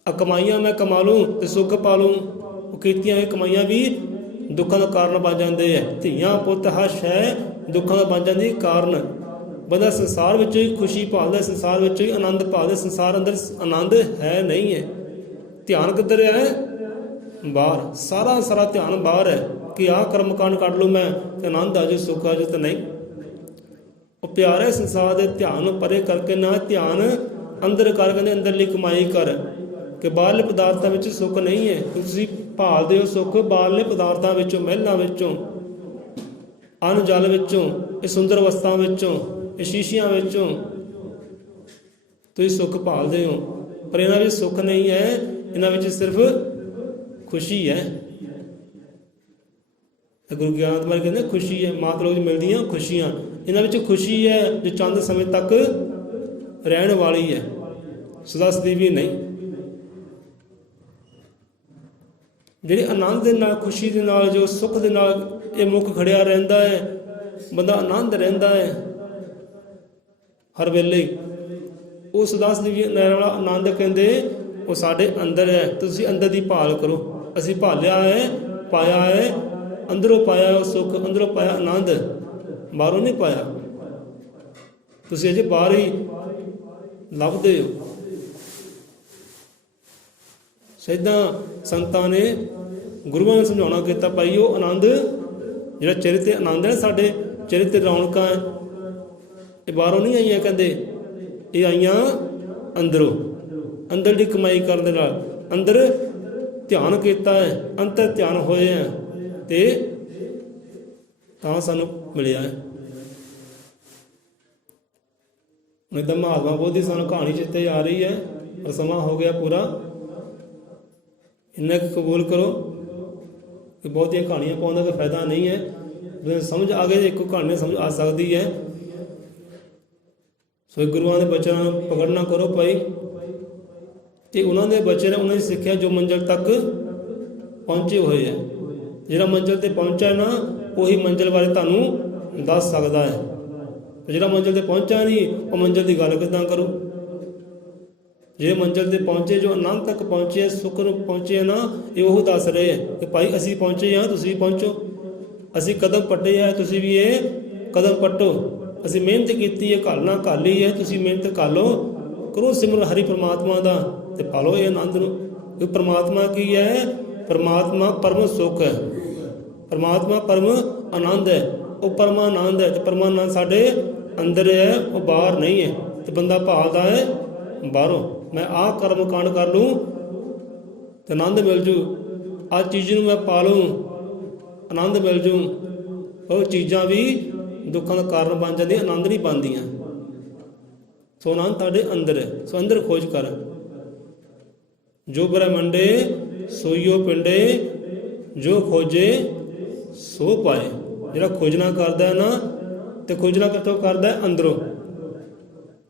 ਆ ਕਮਾਈਆਂ ਮੈਂ ਕਮਾ ਲੂੰ ਤੇ ਸੁੱਖ ਪਾ ਲੂੰ। ਉਹ ਕੀਤੀਆਂ ਹੋਈਆਂ ਕਮਾਈਆਂ ਵੀ ਦੁੱਖਾਂ ਦਾ ਕਾਰਨ ਬਣ ਜਾਂਦੇ ਹੈ। ਧੀਆਂ ਪੁੱਤ ਹਰ ਸ਼ੈ ਦੁੱਖਾਂ ਦਾ ਬਣ ਜਾਂਦੀ ਕਾਰਨ। ਬੰਦਾ ਸੰਸਾਰ ਵਿੱਚ ਹੀ ਖੁਸ਼ੀ ਭਾਲਦਾ, ਸੰਸਾਰ ਵਿੱਚ ਹੀ ਆਨੰਦ ਭਾਲਦਾ, ਸੰਸਾਰ ਅੰਦਰ ਆਨੰਦ ਹੈ ਨਹੀਂ ਹੈ। ਧਿਆਨ ਕਿੱਧਰ ਹੈ? ਬਾਹਰ। ਸਾਰਾ ਸਾਰਾ ਧਿਆਨ ਬਾਹਰ ਹੈ ਕਿ ਆਹ ਕਰਮ ਕਾਂਡ ਕੱਢ ਲੂੰ ਮੈਂ ਤੇ ਆਨੰਦ ਆ ਜਾਊ, ਸੁੱਖ ਆ ਜਾਊ। ਤਾਂ ਨਹੀਂ, ਉਹ ਪਿਆਰੇ ਸੰਸਾਰ ਦੇ ਧਿਆਨ ਨੂੰ ਪਰੇ ਕਰਕੇ ਨਾ ਧਿਆਨ ਅੰਦਰ ਕਰ, ਕਹਿੰਦੇ ਅੰਦਰਲੀ ਕਮਾਈ ਕਰ, ਕਿ ਬਾਹਰਲੇ ਪਦਾਰਥਾਂ ਵਿੱਚ ਸੁੱਖ ਨਹੀਂ ਹੈ। ਤੁਸੀਂ ਭਾਲਦੇ ਹੋ ਸੁੱਖ ਬਾਹਰਲੇ ਪਦਾਰਥਾਂ ਵਿੱਚੋਂ, ਮਹਿਲਾਂ ਵਿੱਚੋਂ, ਅੰਨ ਜਲ ਵਿੱਚੋਂ, ਇਹ ਸੁੰਦਰ ਵਸਤਾਂ ਵਿੱਚੋਂ, ਇਹ ਸ਼ੀਸ਼ਿਆਂ ਵਿੱਚੋਂ ਤੁਸੀਂ ਸੁੱਖ ਭਾਲਦੇ ਹੋ, ਪਰ ਇਹਨਾਂ ਵਿੱਚ ਸੁੱਖ ਨਹੀਂ ਹੈ। ਇਹਨਾਂ ਵਿੱਚ ਸਿਰਫ ਖੁਸ਼ੀ ਹੈ। ਗੁਰੂ ਗਿਆਨ ਮਾਰਗ ਕਹਿੰਦੇ ਖੁਸ਼ੀ ਹੈ, ਮਾਤ ਲੋਕ ਮਿਲਦੀਆਂ ਖੁਸ਼ੀਆਂ, ਇਹਨਾਂ ਵਿੱਚ ਖੁਸ਼ੀ ਹੈ ਜੋ ਚੰਦ ਸਮੇਂ ਤੱਕ ਰਹਿਣ ਵਾਲੀ ਹੈ, ਸਦਾ ਸਦੀਵੀ ਨਹੀਂ। ਜਿਹੜੀ ਆਨੰਦ ਦੇ ਨਾਲ, ਖੁਸ਼ੀ ਦੇ ਨਾਲ, ਜੋ ਸੁੱਖ ਦੇ ਨਾਲ ਇਹ ਮੁੱਖ ਖੜਿਆ ਰਹਿੰਦਾ ਹੈ, ਬੰਦਾ ਆਨੰਦ ਰਹਿੰਦਾ ਹੈ ਹਰ ਵੇਲੇ, ਉਹ ਸਦਾ ਸਦੀਵੀ ਵਾਲਾ ਆਨੰਦ ਕਹਿੰਦੇ ਉਹ ਸਾਡੇ ਅੰਦਰ ਹੈ। ਤੁਸੀਂ ਅੰਦਰ ਦੀ ਭਾਲ ਕਰੋ। ਅਸੀਂ ਭਾਲਿਆ ਹੈ, ਪਾਇਆ ਹੈ, ਅੰਦਰੋਂ ਪਾਇਆ ਉਹ ਸੁੱਖ, ਅੰਦਰੋਂ ਪਾਇਆ ਆਨੰਦ, ਬਾਹਰੋਂ ਨਹੀਂ ਪਾਇਆ। ਤੁਸੀਂ ਅਜੇ ਬਾਹਰ ਹੀ ਲੱਭਦੇ ਹੋ। ਸਿੱਧਾਂ ਸੰਤਾਂ ਨੇ, ਗੁਰੂਆਂ ਨੇ ਸਮਝਾਉਣਾ ਕੀਤਾ, ਭਾਈ ਉਹ ਆਨੰਦ ਜਿਹੜਾ ਚਿਹਰੇ 'ਤੇ ਆਨੰਦ ਹੈ, ਸਾਡੇ ਚਿਹਰੇ 'ਤੇ ਰੌਣਕਾਂ ਹੈ, ਇਹ ਬਾਹਰੋਂ ਨਹੀਂ ਆਈਆਂ, ਕਹਿੰਦੇ ਇਹ ਆਈਆਂ ਅੰਦਰੋਂ। ਅੰਦਰ ਦੀ ਕਮਾਈ ਕਰਨ ਦੇ ਨਾਲ, ਅੰਦਰ ਧਿਆਨ ਕੀਤਾ ਹੈ, ਅੰਤਰ ਧਿਆਨ ਹੋਏ ਹੈ, ਤੇ ਤਾਂ ਸਾਨੂੰ ਮਿਲਿਆ ਹੈ। ਨਹੀਂ ਤਾਂ ਮਹਾਤਮਾ ਬੁੱਧ ਦੀ ਸਾਨੂੰ ਕਹਾਣੀ ਚਿੱਤੇ ਆ ਰਹੀ ਹੈ, ਪਰ ਸਮਾਂ ਹੋ ਗਿਆ ਪੂਰਾ। ਇੰਨਾ ਕੁ ਕਬੂਲ ਕਰੋ ਕਿ ਬਹੁਤੀਆਂ ਕਹਾਣੀਆਂ ਪਾਉਣ ਦਾ ਕੋਈ ਫਾਇਦਾ ਨਹੀਂ ਹੈ। ਜੇ ਸਮਝ ਆ ਗਏ, ਇੱਕੋ ਕਹਾਣੀ ਸਮਝ ਆ ਸਕਦੀ ਹੈ। ਸੋ ਗੁਰੂਆਂ ਦੇ ਬਚਨਾਂ ਨੂੰ ਪਕੜਨਾ ਕਰੋ ਭਾਈ, ਤੇ ਉਹਨਾਂ ਦੇ ਬਚਨ, ਉਹਨਾਂ ਦੀ ਸਿੱਖਿਆ ਜੋ ਮੰਜ਼ਿਲ ਤੱਕ ਪਹੁੰਚੇ ਹੋਏ ਹੈ। ਜਿਹੜਾ ਮੰਜ਼ਿਲ ਤੇ ਪਹੁੰਚਾ ਨਾ, ਉਹੀ ਮੰਜ਼ਿਲ ਬਾਰੇ ਤੁਹਾਨੂੰ ਦੱਸ ਸਕਦਾ ਹੈ। ਜਿਹੜਾ ਮੰਜ਼ਿਲ ਤੇ ਪਹੁੰਚਾ ਨਹੀਂ, ਉਹ ਮੰਜ਼ਿਲ ਦੀ ਗੱਲ ਕਿੱਦਾਂ ਕਰੂ? ਜੇ ਮੰਜ਼ਿਲ ਤੇ ਪਹੁੰਚੇ, ਜੋ ਆਨੰਦ ਤੱਕ ਪਹੁੰਚੇ, ਸੁੱਖ ਨੂੰ ਪਹੁੰਚੇ ਨਾ, ਇਹ ਉਹ ਦੱਸ ਰਹੇ ਹੈ ਕਿ ਭਾਈ ਅਸੀਂ ਪਹੁੰਚੇ ਹਾਂ, ਤੁਸੀਂ ਪਹੁੰਚੋ। ਅਸੀਂ ਕਦਮ ਪੱਟੇ ਹੈ, ਤੁਸੀਂ ਵੀ ਇਹ ਕਦਮ ਪੱਟੋ। ਅਸੀਂ ਮਿਹਨਤ ਕੀਤੀ ਹੈ, ਘਾਲਣਾ ਘਾਲੀ ਹੈ, ਤੁਸੀਂ ਮਿਹਨਤ ਘਾਲੋ, ਕਰੋ ਸਿਮਰਨ ਹਰੀ ਪਰਮਾਤਮਾ ਦਾ, ਤੇ ਪਾਲੋ ਇਹ ਆਨੰਦ ਨੂੰ। ਇਹ ਪਰਮਾਤਮਾ ਕੀ ਹੈ? ਪਰਮਾਤਮਾ ਪਰਮ ਸੁੱਖ ਹੈ, ਪਰਮਾਤਮਾ ਪਰਮ ਆਨੰਦ ਹੈ, ਉਹ ਪਰਮਾ ਆਨੰਦ ਹੈ। ਤੇ ਪਰਮਾ ਆਨੰਦ ਸਾਡੇ ਅੰਦਰ ਹੈ, ਉਹ ਬਾਹਰ ਨਹੀਂ ਹੈ। ਤੇ ਬੰਦਾ ਭਾਲਦਾ ਹੈ ਬਾਹਰੋਂ, ਮੈਂ ਆਹ ਕਰਮ ਕਾਂਡ ਕਰ ਲੂੰ ਤੇ ਆਨੰਦ ਮਿਲ ਜੂ, ਆਹ ਚੀਜ਼ ਨੂੰ ਮੈਂ ਪਾ ਲੂੰ ਆਨੰਦ ਮਿਲ ਜੂ। ਉਹ ਚੀਜ਼ਾਂ ਵੀ ਦੁੱਖਾਂ ਦਾ ਕਾਰਨ ਬਣ ਜਾਂਦੀਆਂ, ਆਨੰਦ ਨਹੀਂ ਪਾਉਂਦੀਆਂ। ਸੋ ਆਨੰਦ ਤੁਹਾਡੇ ਅੰਦਰ ਹੈ। ਸੋ ਅੰਦਰ ਖੋਜ ਕਰ। ਜੋ ਬ੍ਰਹਮੰਡੇ ਸੋਈਓ ਪਿੰਡੇ, ਜੋ ਖੋਜੇ ਸੋ ਪਾਏ। ਜਿਹੜਾ ਖੋਜਣਾ ਕਰਦਾ ਹੈ ਨਾ, ਤੇ ਖੋਜਣਾ ਕਿੱਥੋਂ ਕਰਦਾ? ਅੰਦਰੋਂ।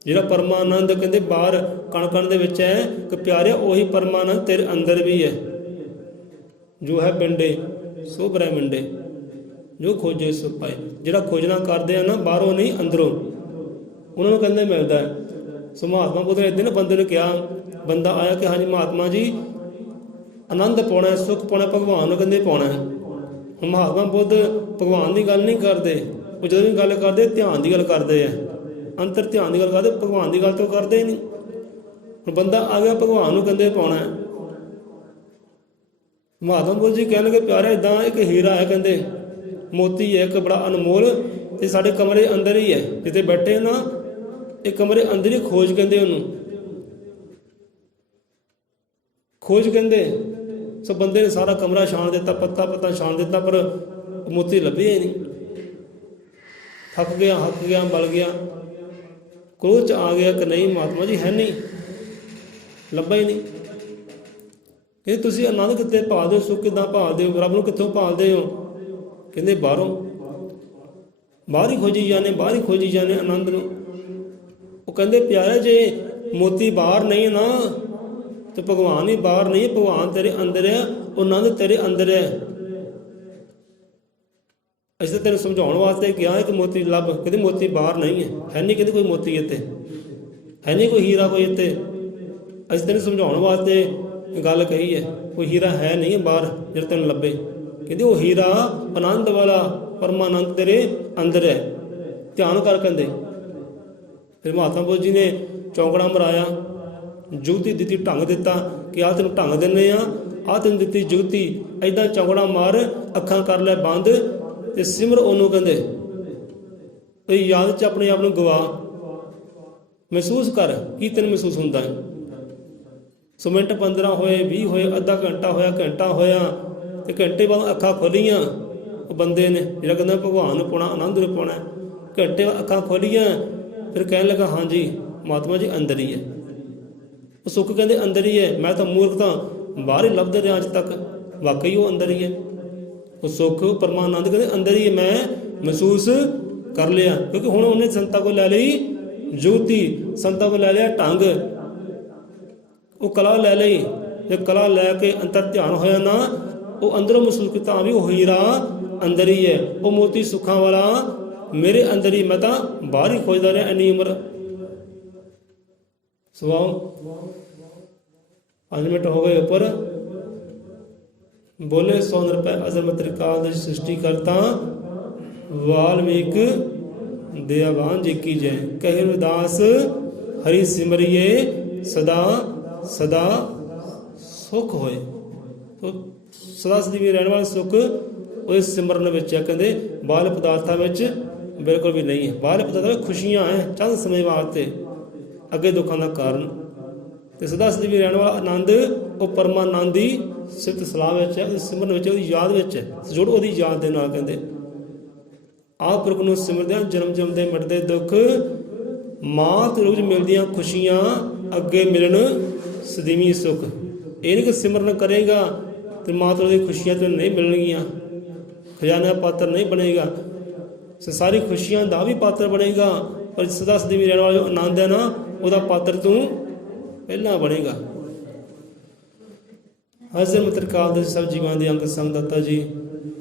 ਜਿਹੜਾ ਪਰਮਾਨੰਦ ਕਹਿੰਦੇ ਬਾਹਰ ਕਣ ਕਣ ਦੇ ਵਿੱਚ ਹੈ ਕਿ ਪਿਆਰਿਆ, ਉਹੀ ਪਰਮਾਨੰਦ ਤੇਰੇ ਅੰਦਰ ਵੀ ਹੈ। ਜੋ ਹੈ ਪਿੰਡੇ ਸੋ ਬ੍ਰਹਮੰਡੇ, ਜੋ ਖੋਜੇ ਸੋ ਪਾਏ। ਜਿਹੜਾ ਖੋਜਣਾ ਕਰਦੇ ਆ ਨਾ, ਬਾਹਰੋਂ ਨਹੀਂ ਅੰਦਰੋਂ, ਉਹਨਾਂ ਨੂੰ ਕਹਿੰਦੇ ਮਿਲਦਾ ਹੈ। ਸੋ ਮਹਾਤਮਾ ਬੁੱਧ ਨੇ ਇੱਕ ਦਿਨ ਬੰਦੇ ਨੂੰ ਕਿਹਾ, ਬੰਦਾ ਆਇਆ ਕਿ ਹਾਂਜੀ ਮਹਾਤਮਾ ਜੀ, ਆਨੰਦ ਪਾਉਣਾ, ਸੁੱਖ ਪਾਉਣਾ, ਭਗਵਾਨ ਨੂੰ ਕਹਿੰਦੇ ਪਾਉਣਾ ਹੈ। ਹੁਣ ਮਹਾਤਮਾ ਬੁੱਧ ਭਗਵਾਨ ਦੀ ਗੱਲ ਨਹੀਂ ਕਰਦੇ, ਉਹ ਜਦੋਂ ਵੀ ਗੱਲ ਕਰਦੇ ਧਿਆਨ ਦੀ ਗੱਲ ਕਰਦੇ ਆ, ਅੰਤਰ ਧਿਆਨ ਦੀ ਗੱਲ ਕਰਦੇ, ਭਗਵਾਨ ਦੀ ਗੱਲ ਤਾਂ ਕਰਦੇ ਹੀ ਨਹੀਂ। ਹੁਣ ਬੰਦਾ ਆ ਗਿਆ, ਭਗਵਾਨ ਨੂੰ ਕਹਿੰਦੇ ਪਾਉਣਾ ਹੈ। ਮਹਾਤਮਾ ਬੁੱਧ ਜੀ ਕਹਿਣਗੇ, ਪਿਆਰਾ ਇੱਦਾਂ ਇੱਕ ਹੀਰਾ ਹੈ, ਕਹਿੰਦੇ ਮੋਤੀ ਹੈ ਇੱਕ ਬੜਾ ਅਨਮੋਲ, ਤੇ ਸਾਡੇ ਕਮਰੇ ਅੰਦਰ ਹੀ ਹੈ, ਜਿੱਥੇ ਬੈਠੇ ਨਾ, ਇਹ ਕਮਰੇ ਅੰਦਰ ਹੀ ਖੋਜ ਕਹਿੰਦੇ ਉਹਨੂੰ, ਖੋਜ ਕਹਿੰਦੇ। ਸੋ ਬੰਦੇ ਨੇ ਸਾਰਾ ਕਮਰਾ ਛਾਣ ਦਿੱਤਾ, ਪੱਤਾ ਪੱਤਾ ਛਾਣ ਦਿੱਤਾ, ਪਰ ਮੋਤੀ ਲੱਭੇ ਹੀ ਨਹੀਂ। ਥੱਕ ਗਿਆ, ਹੱਕ ਗਿਆ, ਮਲ ਗਿਆ, ਕ੍ਰੋਧ 'ਚ ਆ ਗਿਆ ਕਿ ਨਹੀਂ ਮਹਾਤਮਾ ਜੀ ਹੈ ਨਹੀਂ, ਲੱਭਾ ਹੀ ਨਹੀਂ। ਕਿ ਤੁਸੀਂ ਆਨੰਦ ਕਿੱਥੇ ਭਾਲਦੇ ਹੋ? ਸੁੱਖ ਕਿੱਦਾਂ ਭਾਲਦੇ ਹੋ? ਰੱਬ ਨੂੰ ਕਿੱਥੋਂ ਭਾਲਦੇ ਹੋ? ਕਹਿੰਦੇ ਬਾਹਰੋਂ। ਬਾਹਰ ਹੀ ਖੋਜੀ ਜਾਂਦੇ, ਬਾਹਰ ਹੀ ਖੋਜੀ ਜਾਂਦੇ ਆਨੰਦ ਨੂੰ। ਉਹ ਕਹਿੰਦੇ ਪਿਆਰਾ, ਜੇ ਮੋਤੀ ਬਾਹਰ ਨਹੀਂ ਨਾ, ਤੇ ਭਗਵਾਨ ਹੀ ਬਾਹਰ ਨਹੀਂ, ਭਗਵਾਨ ਤੇਰੇ ਅੰਦਰ ਹੈ, ਉਹ ਆਨੰਦ ਤੇਰੇ ਅੰਦਰ ਹੈ। ਅਸੀਂ ਤਾਂ ਤੈਨੂੰ ਸਮਝਾਉਣ ਵਾਸਤੇ ਕਿਹਾ ਹੈ ਕਿ ਮੋਤੀ ਲੱਭ। ਕਹਿੰਦੇ ਮੋਤੀ ਬਾਹਰ ਨਹੀਂ ਹੈ ਨਹੀਂ, ਕਹਿੰਦੇ ਕੋਈ ਮੋਤੀ ਇੱਥੇ ਹੈ ਨਹੀਂ, ਕੋਈ ਹੀਰਾ ਕੋਈ ਇੱਥੇ। ਅਸੀਂ ਤੈਨੂੰ ਸਮਝਾਉਣ ਵਾਸਤੇ ਗੱਲ ਕਹੀ ਹੈ, ਕੋਈ ਹੀਰਾ ਹੈ ਨਹੀਂ ਬਾਹਰ ਜਿਹੜਾ ਤੈਨੂੰ ਲੱਭੇ। ਕਹਿੰਦੇ ਉਹ ਹੀਰਾ ਆਨੰਦ ਵਾਲਾ ਪਰਮਾਨੰਦ ਤੇਰੇ ਅੰਦਰ ਹੈ, ਧਿਆਨ ਕਰ। ਕਹਿੰਦੇ ਫਿਰ ਮਹਾਤਮਾ ਬੁੱਧ ਜੀ ਨੇ ਚੌਂਕੜਾ ਮਰਾਇਆ, ਜੁਗਤੀ ਦਿੱਤੀ, ਢੰਗ ਦਿੱਤਾ ਕਿ ਆਹ ਤੈਨੂੰ ਢੰਗ ਦਿੰਦੇ ਆ, ਆਹ ਤੈਨੂੰ ਦਿੱਤੀ ਜੁਗਤੀ, ਐਦਾਂ ਚੌਂਕੜਾ ਮਾਰ, ਅੱਖਾਂ ਕਰ ਲੈ ਬੰਦ ਤੇ ਸਿਮਰ ਉਹਨੂੰ। ਕਹਿੰਦੇ ਇਹ ਯਾਦ 'ਚ ਆਪਣੇ ਆਪ ਨੂੰ ਗਵਾ, ਮਹਿਸੂਸ ਕਰ ਕੀ ਤੈਨੂੰ ਮਹਿਸੂਸ ਹੁੰਦਾ ਹੈ। ਸੋ ਮਿੰਟ 15 ਹੋਏ, 20 ਹੋਏ, ਅੱਧਾ ਘੰਟਾ ਹੋਇਆ, ਘੰਟਾ ਹੋਇਆ, ਤੇ ਘੰਟੇ ਬਾਅਦ ਅੱਖਾਂ ਖੋਲੀਆਂ। ਉਹ ਬੰਦੇ ਨੇ ਜਿਹੜਾ ਕਹਿੰਦਾ ਭਗਵਾਨ ਨੂੰ ਪਾਉਣਾ, ਆਨੰਦ ਨੂੰ ਪਾਉਣਾ, ਘੰਟੇ ਬਾਅਦ ਅੱਖਾਂ ਖੋਲੀਆਂ, ਫਿਰ ਕਹਿਣ ਲੱਗਾ ਹਾਂਜੀ ਮਹਾਤਮਾ ਜੀ ਅੰਦਰ ਹੀ ਹੈ। ਉਹ ਸੁੱਖ ਕਹਿੰਦੇ ਅੰਦਰ ਹੀ ਹੈ, ਮੈਂ ਤਾਂ ਮੂਰਖ ਤਾਂ ਬਾਹਰ ਹੀ ਲੱਭਦਾ ਰਿਹਾ ਅੱਜ ਤੱਕ, ਵਾਕਈ ਉਹ ਅੰਦਰ ਹੀ ਹੈ। ਉਹ ਸੁੱਖ ਪਰਮਾਨੰਦ ਕਹਿੰਦੇ ਅੰਦਰ ਹੀ ਹੈ, ਮੈਂ ਮਹਿਸੂਸ ਕਰ ਲਿਆ। ਕਿਉਂਕਿ ਹੁਣ ਉਹਨੇ ਸੰਤਾਂ ਕੋਲ ਲੈ ਲਈ ਜੁਗਤੀ, ਸੰਤਾਂ ਕੋਲ ਲੈ ਲਿਆ ਢੰਗ, ਉਹ ਕਲਾ ਲੈ ਲਈ। ਜੇ ਕਲਾ ਲੈ ਕੇ ਅੰਤਰ ਧਿਆਨ ਹੋਇਆ ਨਾ, ਉਹ ਅੰਦਰੋਂ ਮਹਿਸੂਸ ਕੀਤਾ ਵੀ ਉਹ ਹੀਰਾ ਅੰਦਰ ਹੀ ਹੈ, ਉਹ ਮੋਤੀ ਸੁੱਖਾਂ ਵਾਲਾ ਮੇਰੇ ਅੰਦਰ ਹੀ, ਮੈਂ ਤਾਂ ਬਾਹਰ ਹੀ ਖੋਜਦਾ ਰਿਹਾ ਇੰਨੀ ਉਮਰ। ਸੁਣਾਓ 5 ਮਿੰਟ ਹੋ ਗਏ ਉੱਪਰ। ਬੋਲੇ 100 ਰੁਪਏ ਅਜ਼ਮਤ ਤ੍ਰਿਕਾਲ ਦੇ ਸ੍ਰਿਸ਼ਟੀ ਕਰਤਾ, ਵਾਲਮੀਕ ਦਇਆਵਾਨ ਜੀ ਕੀ ਜੈ। ਕਹੇ ਰਵਿਦਾਸ ਹਰੀ ਸਿਮਰਿਏ ਸਦਾ ਸਦਾ ਸੁਖ ਹੋਏ। ਸਦਾ ਸਦੀ ਵੀ ਰਹਿਣ ਵਾਲਾ ਸੁੱਖ ਉਹ ਸਿਮਰਨ ਵਿੱਚ ਹੈ। ਕਹਿੰਦੇ ਬਾਹਰ ਪਦਾਰਥਾਂ ਵਿੱਚ ਬਿਲਕੁਲ ਵੀ ਨਹੀਂ ਹੈ। ਬਾਹਰ ਪਦਾਰਥਾਂ ਖੁਸ਼ੀਆਂ ਹੈ ਚੰਦ ਸਮੇਂ ਵਾਸਤੇ, ਅੱਗੇ ਦੁੱਖਾਂ ਦਾ ਕਾਰਨ। ਤੇ ਸਦਾ ਸਦੀ ਵੀ ਰਹਿਣ ਵਾਲਾ ਆਨੰਦ ਉਹ ਪਰਮਾਨੰਦ ਦੀ ਸਿਫਤ ਸਲਾਹ ਵਿੱਚ ਹੈ, ਉਹਦੀ ਸਿਮਰਨ ਵਿੱਚ, ਉਹਦੀ ਯਾਦ ਵਿੱਚ ਹੈ। ਜੁੜ ਉਹਦੀ ਯਾਦ ਦੇ ਨਾਲ। ਕਹਿੰਦੇ ਆਪ ਪੁਰਖ ਨੂੰ ਸਿਮਰਦਿਆਂ ਜਨਮ ਜਨਮ ਦੇ ਮਿਟਦੇ ਦੁੱਖ, ਮਾਤ ਰੂਪ ਵਿੱਚ ਮਿਲਦੀਆਂ ਖੁਸ਼ੀਆਂ, ਅੱਗੇ ਮਿਲਣ ਸਦੀਵੀ ਸੁੱਖ। ਇਹ ਨਹੀਂ ਕਿ ਸਿਮਰਨ ਕਰੇਗਾ ਤੇ ਮਾਤ ਦੀ ਖੁਸ਼ੀਆਂ ਤੈਨੂੰ ਨਹੀਂ ਮਿਲਣਗੀਆਂ, ਖਜ਼ਾਨਾ ਪਾਤਰ ਨਹੀਂ ਬਣੇਗਾ, ਸਾਰੀ ਖੁਸ਼ੀਆਂ ਦਾ ਵੀ ਪਾਤਰ ਬਣੇਗਾ, ਪਰ ਸਦਾ ਸਦੀਵੀ ਰਹਿਣ ਵਾਲਾ ਜੋ ਆਨੰਦ ਹੈ ਨਾ, ਉਹਦਾ ਪਾਤਰ ਤੂੰ ਪਹਿਲਾਂ ਬਣੇਗਾ। ਅਜ਼ਮਤ ਤ੍ਰਿਕਾਲ ਦੇ ਸਭ ਜੀਵਾਂ ਦੇ ਅੰਗ ਸੰਗ ਦਾਤਾ ਜੀ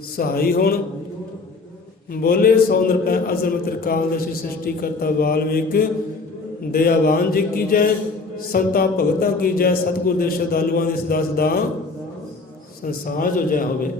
ਸਹਾਈ ਹੋਣ। ਬੋਲੇ 100 ਰੁਪਏ ਅਜ਼ਮਤ ਤ੍ਰਿਕਾਲ ਦੇ ਸ੍ਰਿਸ਼ਟੀ ਕਰਤਾ, ਵਾਲਮੀਕ ਦਇਆਵਾਨ ਜੀ ਕੀ ਜੈ। ਸੰਤਾਂ ਭਗਤਾਂ ਕੀ ਜੈ, ਸਤਿਗੁਰ ਦੇ ਸ਼ਰਧਾਲੂਆਂ ਦੀ ਸਦਾ ਸਦਾ ਸੰਸਾਰ ਜੋ ਜੈ ਹੋਵੇ।